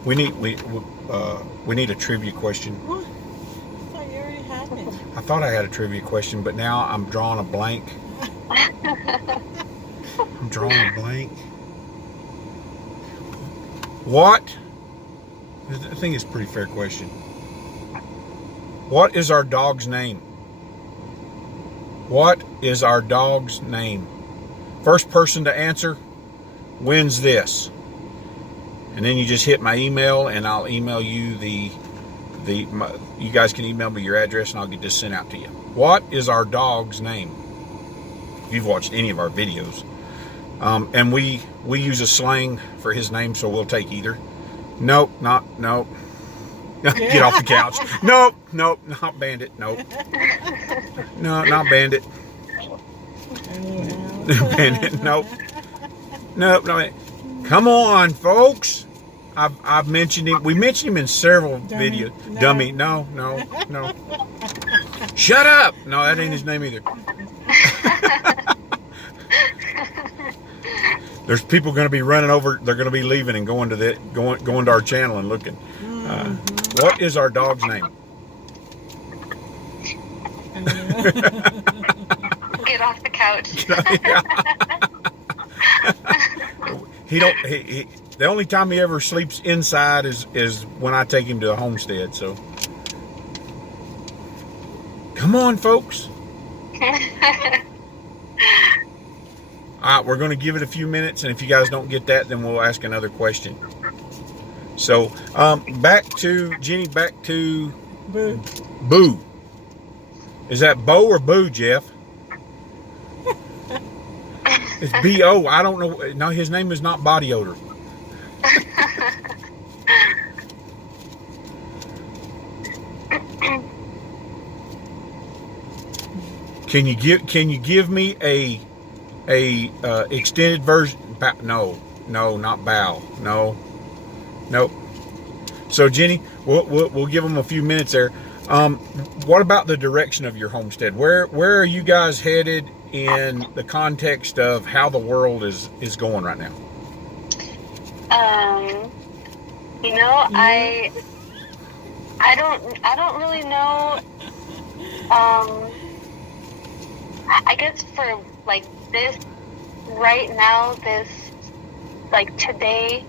We need a trivia question. What? I thought you already had it. I thought I had a trivia question, but now I'm drawing a blank. I'm drawing a blank. What? I think it's a pretty fair question. What is our dog's name? What is our dog's name? First person to answer wins this. And then you just hit my email and I'll email you you guys can email me your address and I'll get this sent out to you. What is our dog's name? If you've watched any of our videos. And we use a slang for his name, so we'll take either. Nope. Get off the couch. Nope, not Bandit. Nope. No, not Bandit. Bandit, nope. No. Come on, folks. I've mentioned him. We mentioned him in several videos. No. Dummy. No. Shut up. No, that ain't his name either. There's people going to be running over. They're going to be leaving and going to our channel and looking. What is our dog's name? Get off the couch. The only time he ever sleeps inside is when I take him to the homestead. So, come on, folks. All right, we're going to give it a few minutes, and if you guys don't get that, then we'll ask another question. So, back to Jenny. Back to Boo. Boo. Is that Bo or Boo, Jeff? It's B-O. I don't know. No, his name is not Body Odor. Can you give me a extended version? No, not bow. No. Nope. So Jenny, we'll give them a few minutes there. What about the direction of your homestead? Where are you guys headed in the context of how the world is going right now? I don't really know. I guess for like this right now, this like today,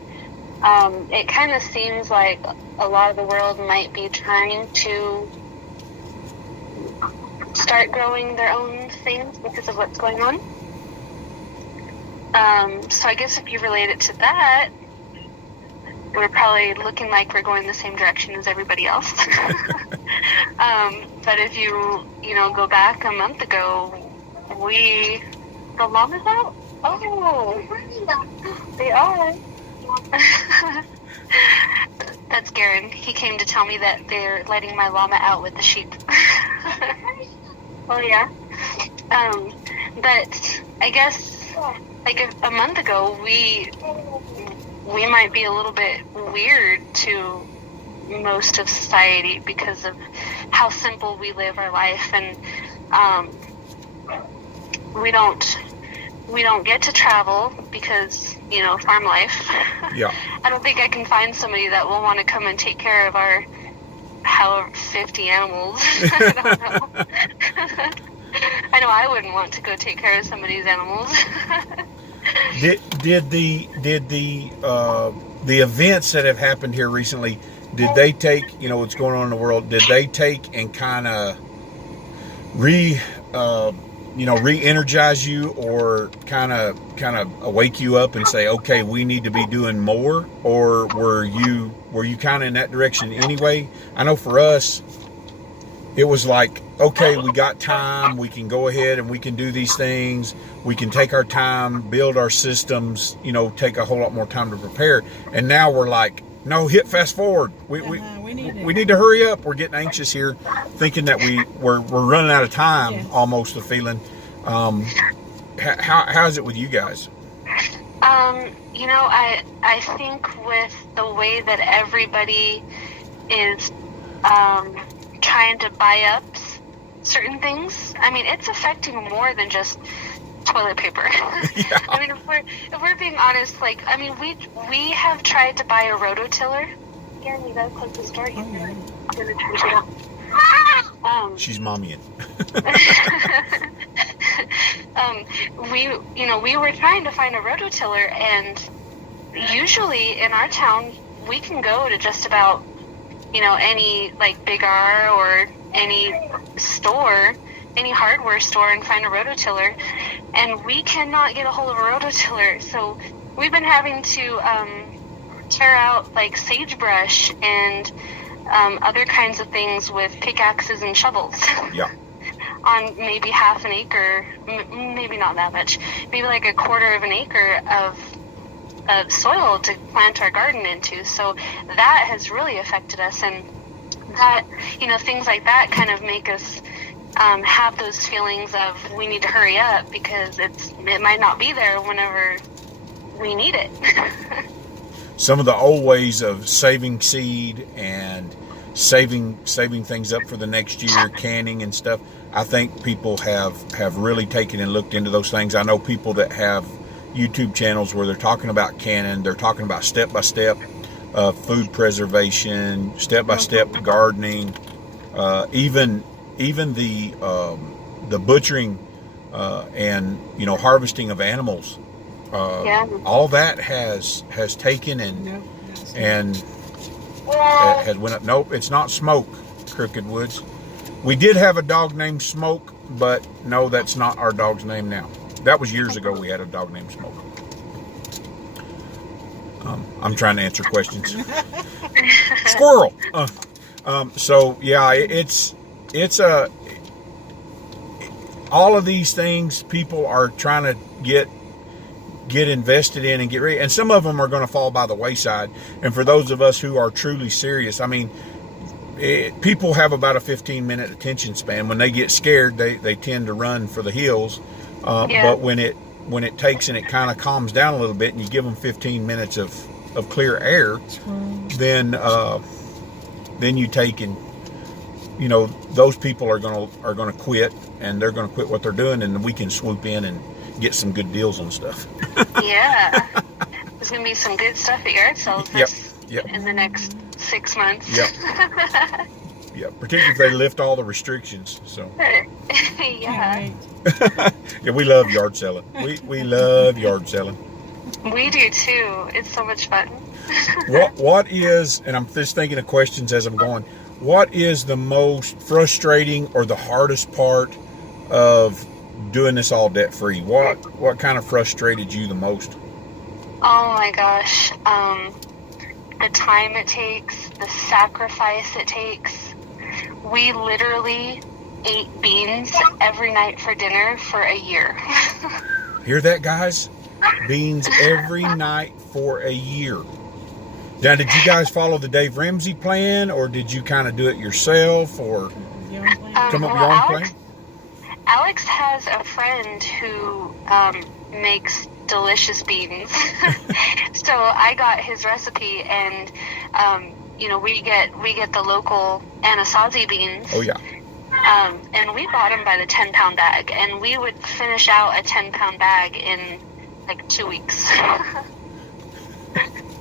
it kind of seems like a lot of the world might be trying to start growing their own things because of what's going on. So I guess if you relate it to that, we're probably looking like we're going the same direction as everybody else. But if you go back a month ago, the llama's out? Oh, they are. That's Garen. He came to tell me that they're letting my llama out with the sheep. Oh, yeah. But I guess like a month ago, we might be a little bit weird to most of society because of how simple we live our life, and we don't get to travel because farm life. Yeah. I don't think I can find somebody that will want to come and take care of our 50 animals. I don't know. I know I wouldn't want to go take care of somebody's animals. Did the events that have happened here recently, did they take, what's going on in the world, did they take and kind of re-energize you, or kind of wake you up and say, okay, we need to be doing more? Or were you kind of in that direction anyway? I know for us, it was like, okay, we got time, we can go ahead and we can do these things, we can take our time, build our systems, take a whole lot more time to prepare. And now we're like, no, hit fast forward. We need to hurry up. We're getting anxious here, thinking that we're running out of time. Yes. Almost a feeling. How's it with you guys? I think with the way that everybody is trying to buy up certain things, I mean, it's affecting more than just toilet paper. Yeah. I mean, if we're being honest, like, I mean, we have tried to buy a rototiller. Garen, we gotta close this door. I'm gonna turn it off. She's mommying. We were trying to find a rototiller, and usually in our town we can go to just about any like Big R or any store, any hardware store, and find a rototiller, and we cannot get a hold of a rototiller. So we've been having to tear out like sagebrush and other kinds of things with pickaxes and shovels. Yeah. On maybe half an acre, maybe not that much, maybe like a quarter of an acre of soil to plant our garden into. So that has really affected us, and that, things like that kind of make us have those feelings of we need to hurry up because it might not be there whenever we need it. Some of the old ways of saving seed and saving things up for the next year, canning and stuff, I think people have really taken and looked into those things. I know people that have YouTube channels where they're talking about canning, they're talking about step-by-step food preservation, step-by-step gardening, even the butchering and harvesting of animals. All that has taken and has went up. Nope, it's not Smoke, Crooked Woods. We did have a dog named Smoke, but no, that's not our dog's name now. That was years ago. We had a dog named Smoke. I'm trying to answer questions. Squirrel. So yeah, it's all of these things people are trying to get invested in and get ready, and some of them are going to fall by the wayside. And for those of us who are truly serious, I mean, people have about a 15-minute attention span. When they get scared, they tend to run for the hills. But when it takes and it kind of calms down a little bit, and you give them 15 minutes of clear air, then you take and those people are gonna quit, and they're gonna quit what they're doing, and we can swoop in and get some good deals on stuff. Yeah, there's gonna be some good stuff at yard sales in the next 6 months. Yep. Yeah, particularly if they lift all the restrictions. So. Yeah. Yeah, we love yard selling. We love yard selling. We do too. It's so much fun. What is, and I'm just thinking of questions as I'm going, what is the most frustrating or the hardest part of doing this all debt free? What kind of frustrated you the most? Oh my gosh. The time it takes, the sacrifice it takes. We literally ate beans every night for dinner for a year. Hear that, guys? Beans every night for a year. Now, did you guys follow the Dave Ramsey plan, or did you kind of do it yourself, or come up with your own plan? Alex has a friend who makes delicious beans. So I got his recipe, and we get the local Anasazi beans. Oh yeah. And we bought them by the 10-pound bag, and we would finish out a 10-pound bag in like 2 weeks.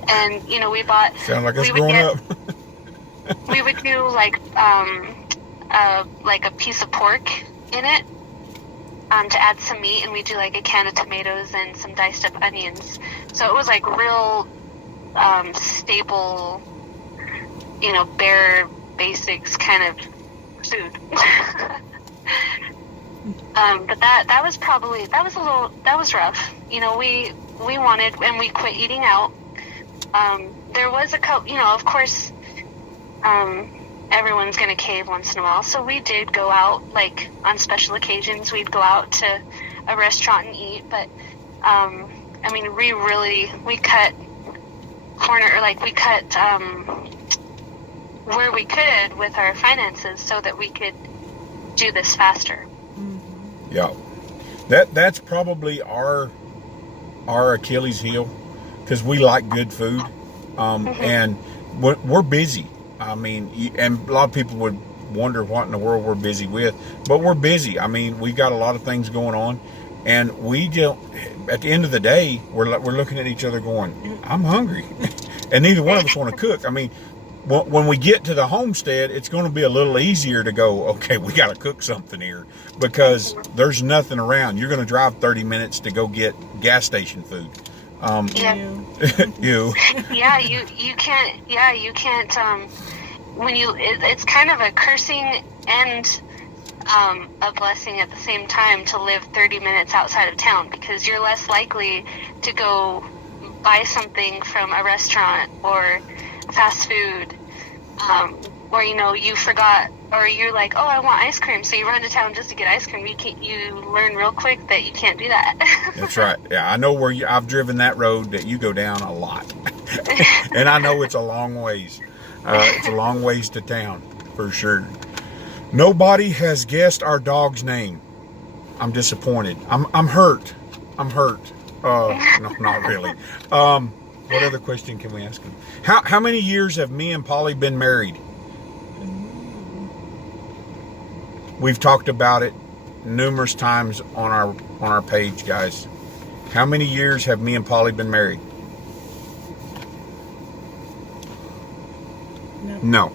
And we bought. Sound like us growing up. We would do like a piece of pork in it to add some meat, and we do like a can of tomatoes and some diced up onions. So it was like real staple, bare basics kind of food. But that was rough. We wanted, and we quit eating out. There was a couple, of course, everyone's going to cave once in a while. So we did go out, like on special occasions, we'd go out to a restaurant and eat. But, we cut where we could with our finances so that we could do this faster. Yeah. That's probably our Achilles heel, because we like good food, and we're busy. I mean, and a lot of people would wonder what in the world we're busy with, but we're busy. I mean, we got a lot of things going on, and we don't. At the end of the day, we're looking at each other going, "I'm hungry," and neither one of us want to cook. I mean, when we get to the homestead, it's going to be a little easier to go, okay, we got to cook something here, because there's nothing around. You're going to drive 30 minutes to go get gas station food. You. Yeah, you can't. Yeah, you can't. It's kind of a cursing and a blessing at the same time to live 30 minutes outside of town, because you're less likely to go buy something from a restaurant or fast food, or you forgot, or you're like, oh, I want ice cream, so you run to town just to get ice cream. You learn real quick that you can't do that. That's right. Yeah, I know I've driven that road that you go down a lot, and I know it's a long ways. It's a long ways to town for sure. Nobody has guessed our dog's name. I'm disappointed. I'm hurt. No, not really. What other question can we ask him? How many years have me and Polly been married? We've talked about it numerous times on our page, guys. How many years have me and Polly been married? No,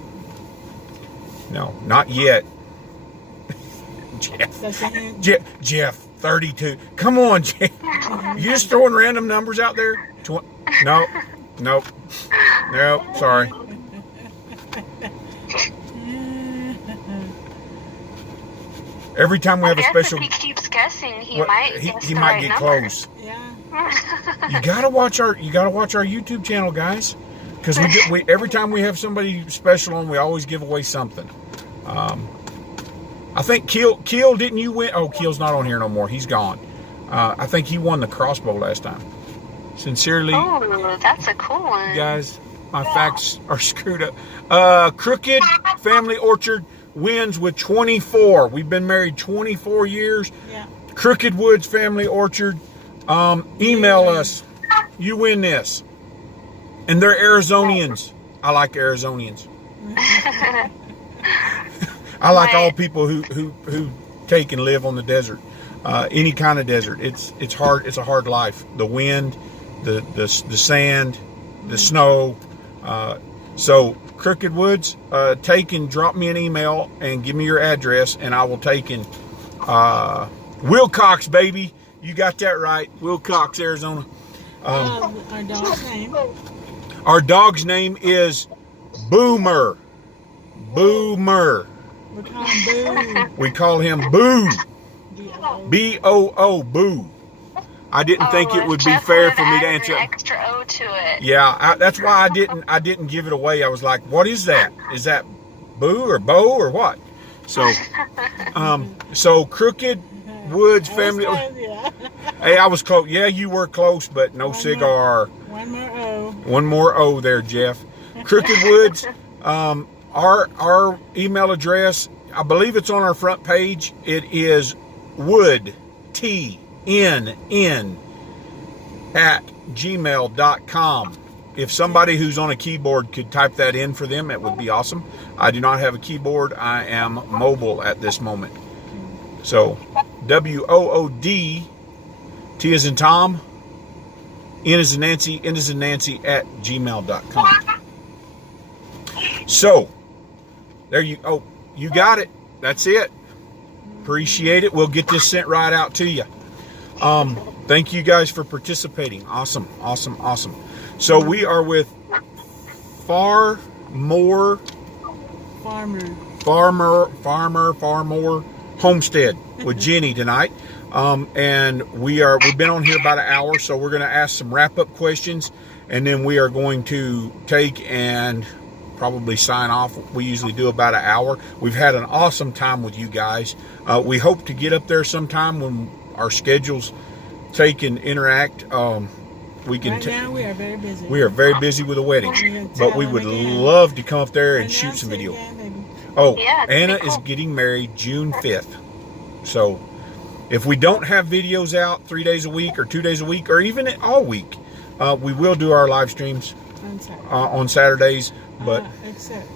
not yet. Jeff, 32. Come on, Jeff. You just throwing random numbers out there? Nope. Sorry. Every time we have a special, if he keeps guessing, he might get close. Yeah. You gotta watch our YouTube channel, guys, because we every time we have somebody special on, we always give away something. I think Keel, didn't you win? Oh, Keel's not on here no more. He's gone. I think he won the crossbow last time. Sincerely. Oh, that's a cool one. Guys, my facts are screwed up. Crooked Family Orchard wins with 24. We've been married 24 years. Yeah. Crooked Woods Family Orchard. Email us. You win this. And they're Arizonians. I like Arizonians. I like all people who take and live on the desert. Any kind of desert. It's hard. It's a hard life. The wind, the sand, the snow. So Crooked Woods, take and drop me an email and give me your address, and I will take and Wilcox, baby. You got that right. Wilcox, Arizona. Our dog's name. Our dog's name is Boomer. Boomer. We call him Boo. We call him Boo. B-O-O. B-O-O, Boo. I didn't think it would be Jeff fair wanted for me to add answer. an extra O to it. Yeah, that's why I didn't give it away. I was like, what is that? Is that Boo or Bo or what? So, so Crooked Woods family. Yeah. Hey, I was close. Yeah, you were close, but no cigar. One more O. One more O there, Jeff. Crooked Woods. Our email address, I believe it's on our front page. It is wood, TNN @gmail.com. If somebody who's on a keyboard could type that in for them, it would be awesome. I do not have a keyboard. I am mobile at this moment. So, WOOD, T as in Tom, N as in Nancy, N as in Nancy @gmail.com. So, there you, oh, you got it. That's it. Appreciate it. We'll get this sent right out to you. Thank you guys for participating. Awesome, awesome, awesome. So we are with FarMoore Homestead with Jenny tonight. And we've been on here about an hour, so we're going to ask some wrap-up questions, and then we are going to take and probably sign off. We usually do about an hour. We've had an awesome time with you guys. We hope to get up there sometime when our schedules take and interact. We can. Right now we are very busy. We are very busy with a wedding, but we would love to come up there and shoot some video. Oh, Yeah, Anna pretty cool. is getting married June 5th. So if we don't have videos out 3 days a week or 2 days a week or even all week, we will do our live streams on Saturdays, but except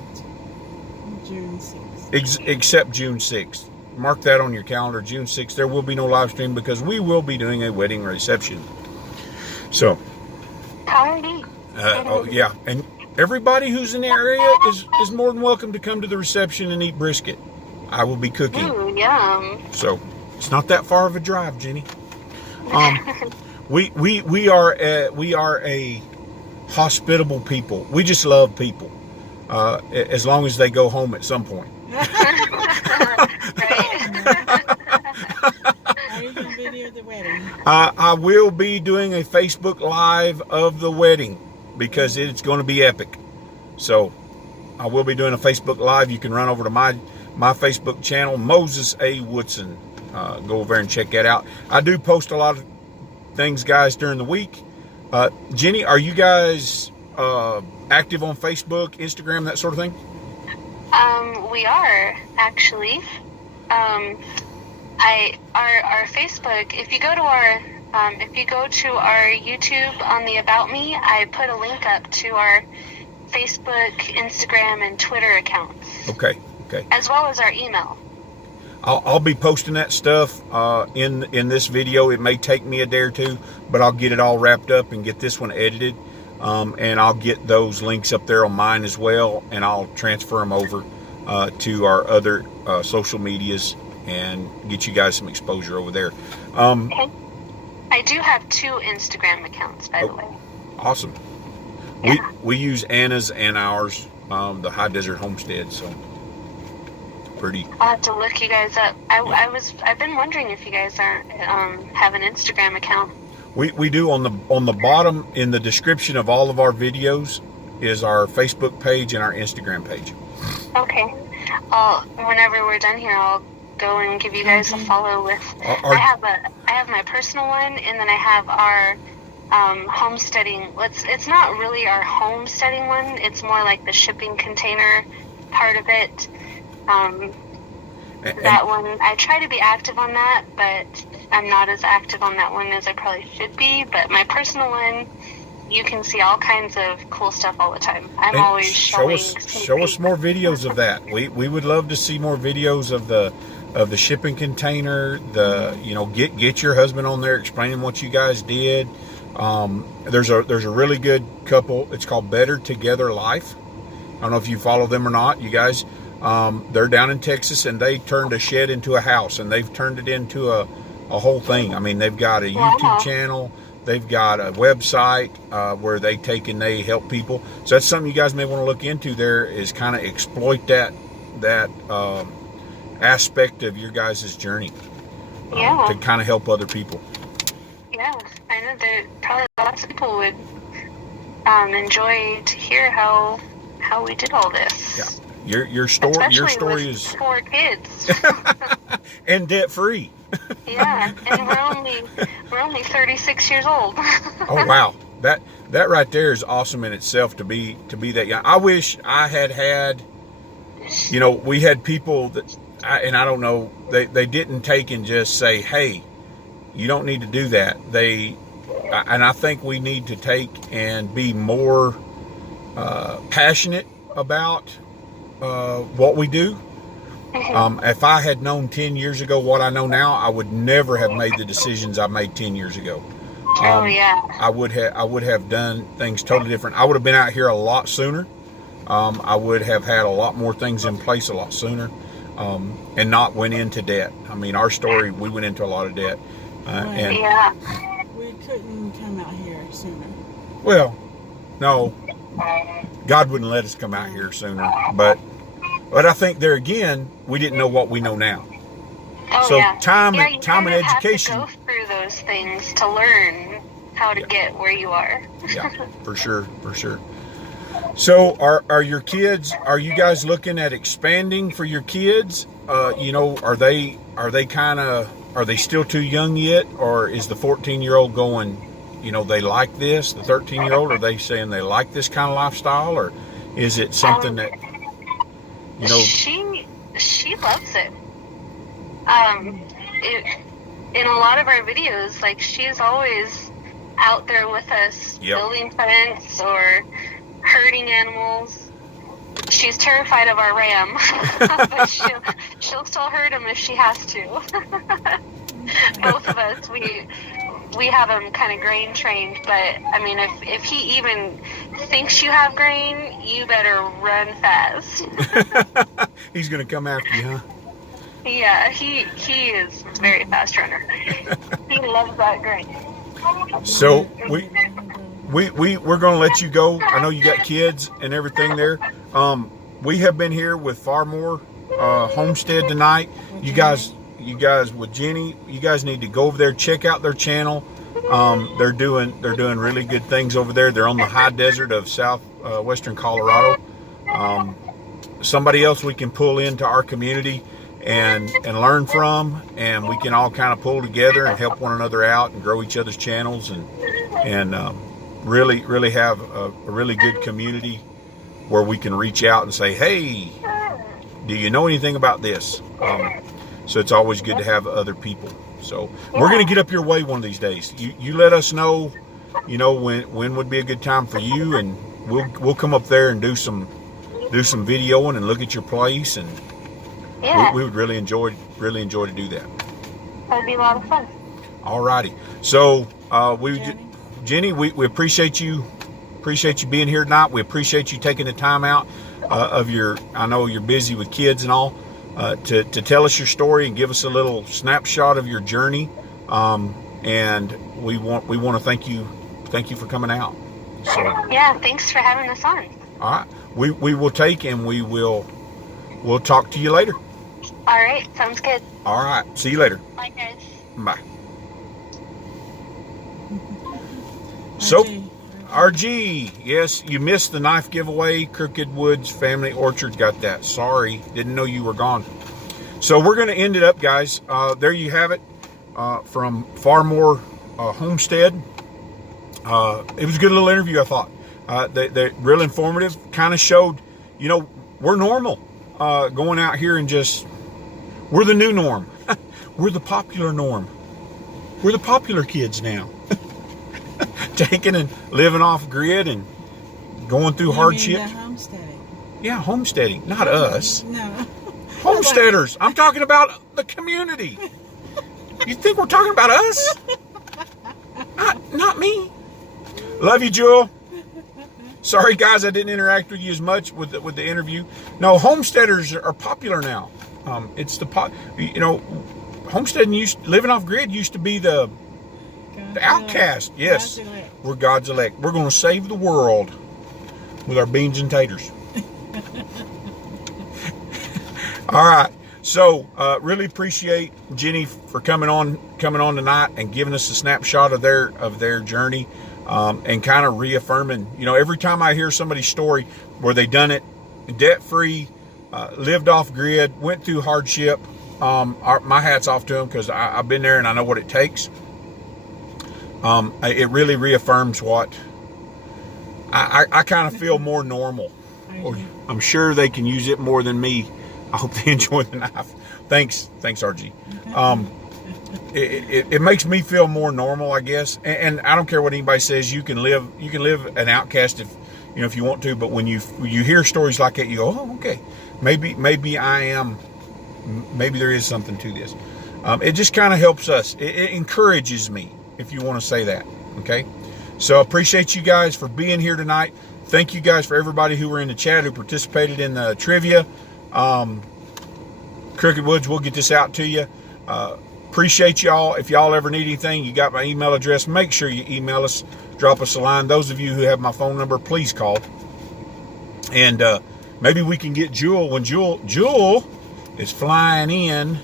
June 6th. Except June 6th. Mark that on your calendar, June 6th. There will be no live stream because we will be doing a wedding reception. So, Party. oh yeah, and everybody who's in the area is more than welcome to come to the reception and eat brisket. I will be cooking. Ooh, yum. So it's not that far of a drive, Jenny. We are a hospitable people. We just love people, as long as they go home at some point. Are you going to video the wedding? I will be doing a Facebook Live of the wedding because it's going to be epic. So I will be doing a Facebook Live. You can run over to my Facebook channel, Moses A. Woodson. Go over there and check that out. I do post a lot of things, guys, during the week. Jenny, are you guys active on Facebook, Instagram, that sort of thing? We are actually. Our Facebook. If you go to our YouTube on the About Me, I put a link up to our Facebook, Instagram, and Twitter accounts. Okay. As well as our email. I'll be posting that stuff in this video. It may take me a day or two, but I'll get it all wrapped up and get this one edited. And I'll get those links up there on mine as well, and I'll transfer them over to our other social medias and get you guys some exposure over there. Okay. I do have 2 Instagram accounts, by the way. Awesome. Yeah. We use Anna's and ours, the High Desert Homestead, so pretty. I'll have to look you guys up. I've been wondering if you guys aren't have an Instagram account. We do on the bottom in the description of all of our videos is our Facebook page and our Instagram page. Okay. Whenever we're done here, I'll go and give you guys a follow with. I have my personal one, and then I have our homesteading. It's not really our homesteading one. It's more like the shipping container part of it. That one, I try to be active on that, but I'm not as active on that one as I probably should be. But my personal one, you can see all kinds of cool stuff all the time. I'm always show us more videos of that. We would love to see more videos of the shipping container. Get your husband on there explaining what you guys did. There's a really good couple. It's called Better Together Life, I don't know if you follow them or not, you guys. They're down in Texas, and they turned a shed into a house, and they've turned it into a whole thing. I mean, they've got a YouTube channel. They've got a website where they take and they help people. So that's something you guys may want to look into. There is kind of exploit that aspect of your guys' journey to kind of help other people. Yeah, I know that probably lots of people would enjoy to hear how we did all this. Yeah, your story with is 4 kids and debt free. Yeah, and we're only 36 years old. Oh wow, that right there is awesome in itself to be that young. I wish I had. You know, we had people that, and I don't know, they didn't take and just say, hey, you don't need to do that. And I think we need to take and be more passionate about what we do. If I had known 10 years ago what I know now, I would never have made the decisions I made 10 years ago. I would have done things totally different. I would have been out here a lot sooner. I would have had a lot more things in place a lot sooner, and not went into debt. I mean, our story, we went into a lot of debt. We couldn't come out here sooner. Well, no, God wouldn't let us come out here sooner. But I think there again, we didn't know what we know now. Time and education. You have to go through those things to learn how to get where you are. Yeah, for sure. So are your kids, are you guys looking at expanding for your kids? You know, are they still too young yet? Or is the 14-year-old going, you know, they like this? The 13-year-old, are they saying they like this kind of lifestyle? Or is it something that, you know? She loves it. In a lot of our videos, like, she's always out there with us, building fence or herding animals. She's terrified of our ram, but she'll still herd him if she has to. Both of us, we have him kind of grain trained, but I mean, if he even thinks you have grain, you better run fast. He's gonna come after you, huh? Yeah, he is a very fast runner. He loves that grain. So we're going to let you go. I know you got kids and everything there. We have been here with FarMoore Homestead tonight. You guys with Jenny, you guys need to go over there, check out their channel. They're doing really good things over there. They're on the high desert of southwestern Colorado. Somebody else we can pull into our community and learn from, and we can all kind of pull together and help one another out and grow each other's channels and really have a really good community where we can reach out and say, hey, do you know anything about this? So it's always good to have other people. So we're going to get up your way one of these days. You let us know, you know, when would be a good time for you, and we'll come up there and do some videoing and look at your place, and we would really enjoy to do that. That'd be a lot of fun. All righty. So Jenny, we appreciate you being here tonight. We appreciate you taking the time out I know you're busy with kids and all, to tell us your story and give us a little snapshot of your journey. And we want to thank you for coming out. So yeah, thanks for having us on. all right, we will take and we'll talk to you later. All right, sounds good. All right, see you later. Bye, guys. Bye. So, RG, yes, you missed the knife giveaway. Crooked Woods Family Orchard got that. Sorry, didn't know you were gone. So we're going to end it up, guys. There you have it, from FarMoore Homestead. It was a good little interview, I thought. They're real informative. Kind of showed, you know, we're normal. Going out here and we're the new norm. We're the popular norm. We're the popular kids now. Taking and living off grid and going through hardships. Homesteading. Yeah, homesteading. Not us. No. Homesteaders. I'm talking about the community. You think we're talking about us? Not me. Love you, Jewel. Sorry, guys, I didn't interact with you as much with the interview. No, homesteaders are popular now. It's homesteading living off grid used to be the outcast. Yes, we're God's elect. We're going to save the world with our beans and taters. All right. So, really appreciate Jenny for coming on tonight and giving us a snapshot of their journey, and kind of reaffirming. Every time I hear somebody's story where they done it debt free, lived off grid, went through hardship, my hat's off to them, because I've been there and I know what it takes. It really reaffirms what I kind of feel more normal. I'm sure they can use it more than me. I hope they enjoy the knife. Thanks, RG. It makes me feel more normal, I guess. And I don't care what anybody says. You can live an outcast if you want to. But when you hear stories like that, you go, oh, okay, maybe I am. Maybe there is something to this. It just kind of helps us. It encourages me, if you want to say that. Okay. So I appreciate you guys for being here tonight. Thank you guys for everybody who were in the chat, who participated in the trivia. Crooked Woods, we'll get this out to you. Appreciate y'all. If y'all ever need anything, you got my email address. Make sure you email us, drop us a line. Those of you who have my phone number, please call. And maybe we can get Jewel when Jewel is flying in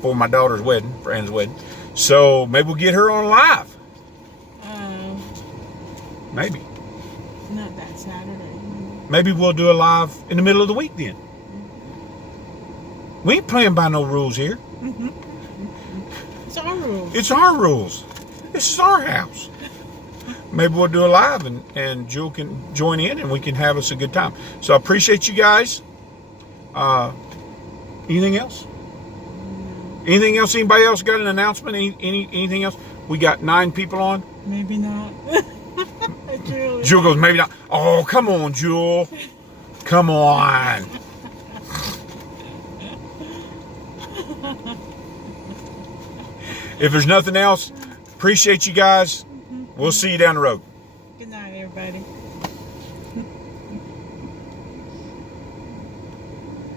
for my daughter's wedding, for Anna's wedding. So maybe we'll get her on live. Maybe. Not that Saturday. Maybe we'll do a live in the middle of the week then. We ain't playing by no rules here. It's our rules. It's our rules. This is our house. Maybe we'll do a live and Jewel can join in and we can have us a good time. So I appreciate you guys. Anything else? Anything else? Anybody else got an announcement? Anything else? We got 9 people on. Maybe not. Jewel goes, maybe not. Oh, come on, Jewel. Come on. If there's nothing else, appreciate you guys. We'll see you down the road. Good night, everybody.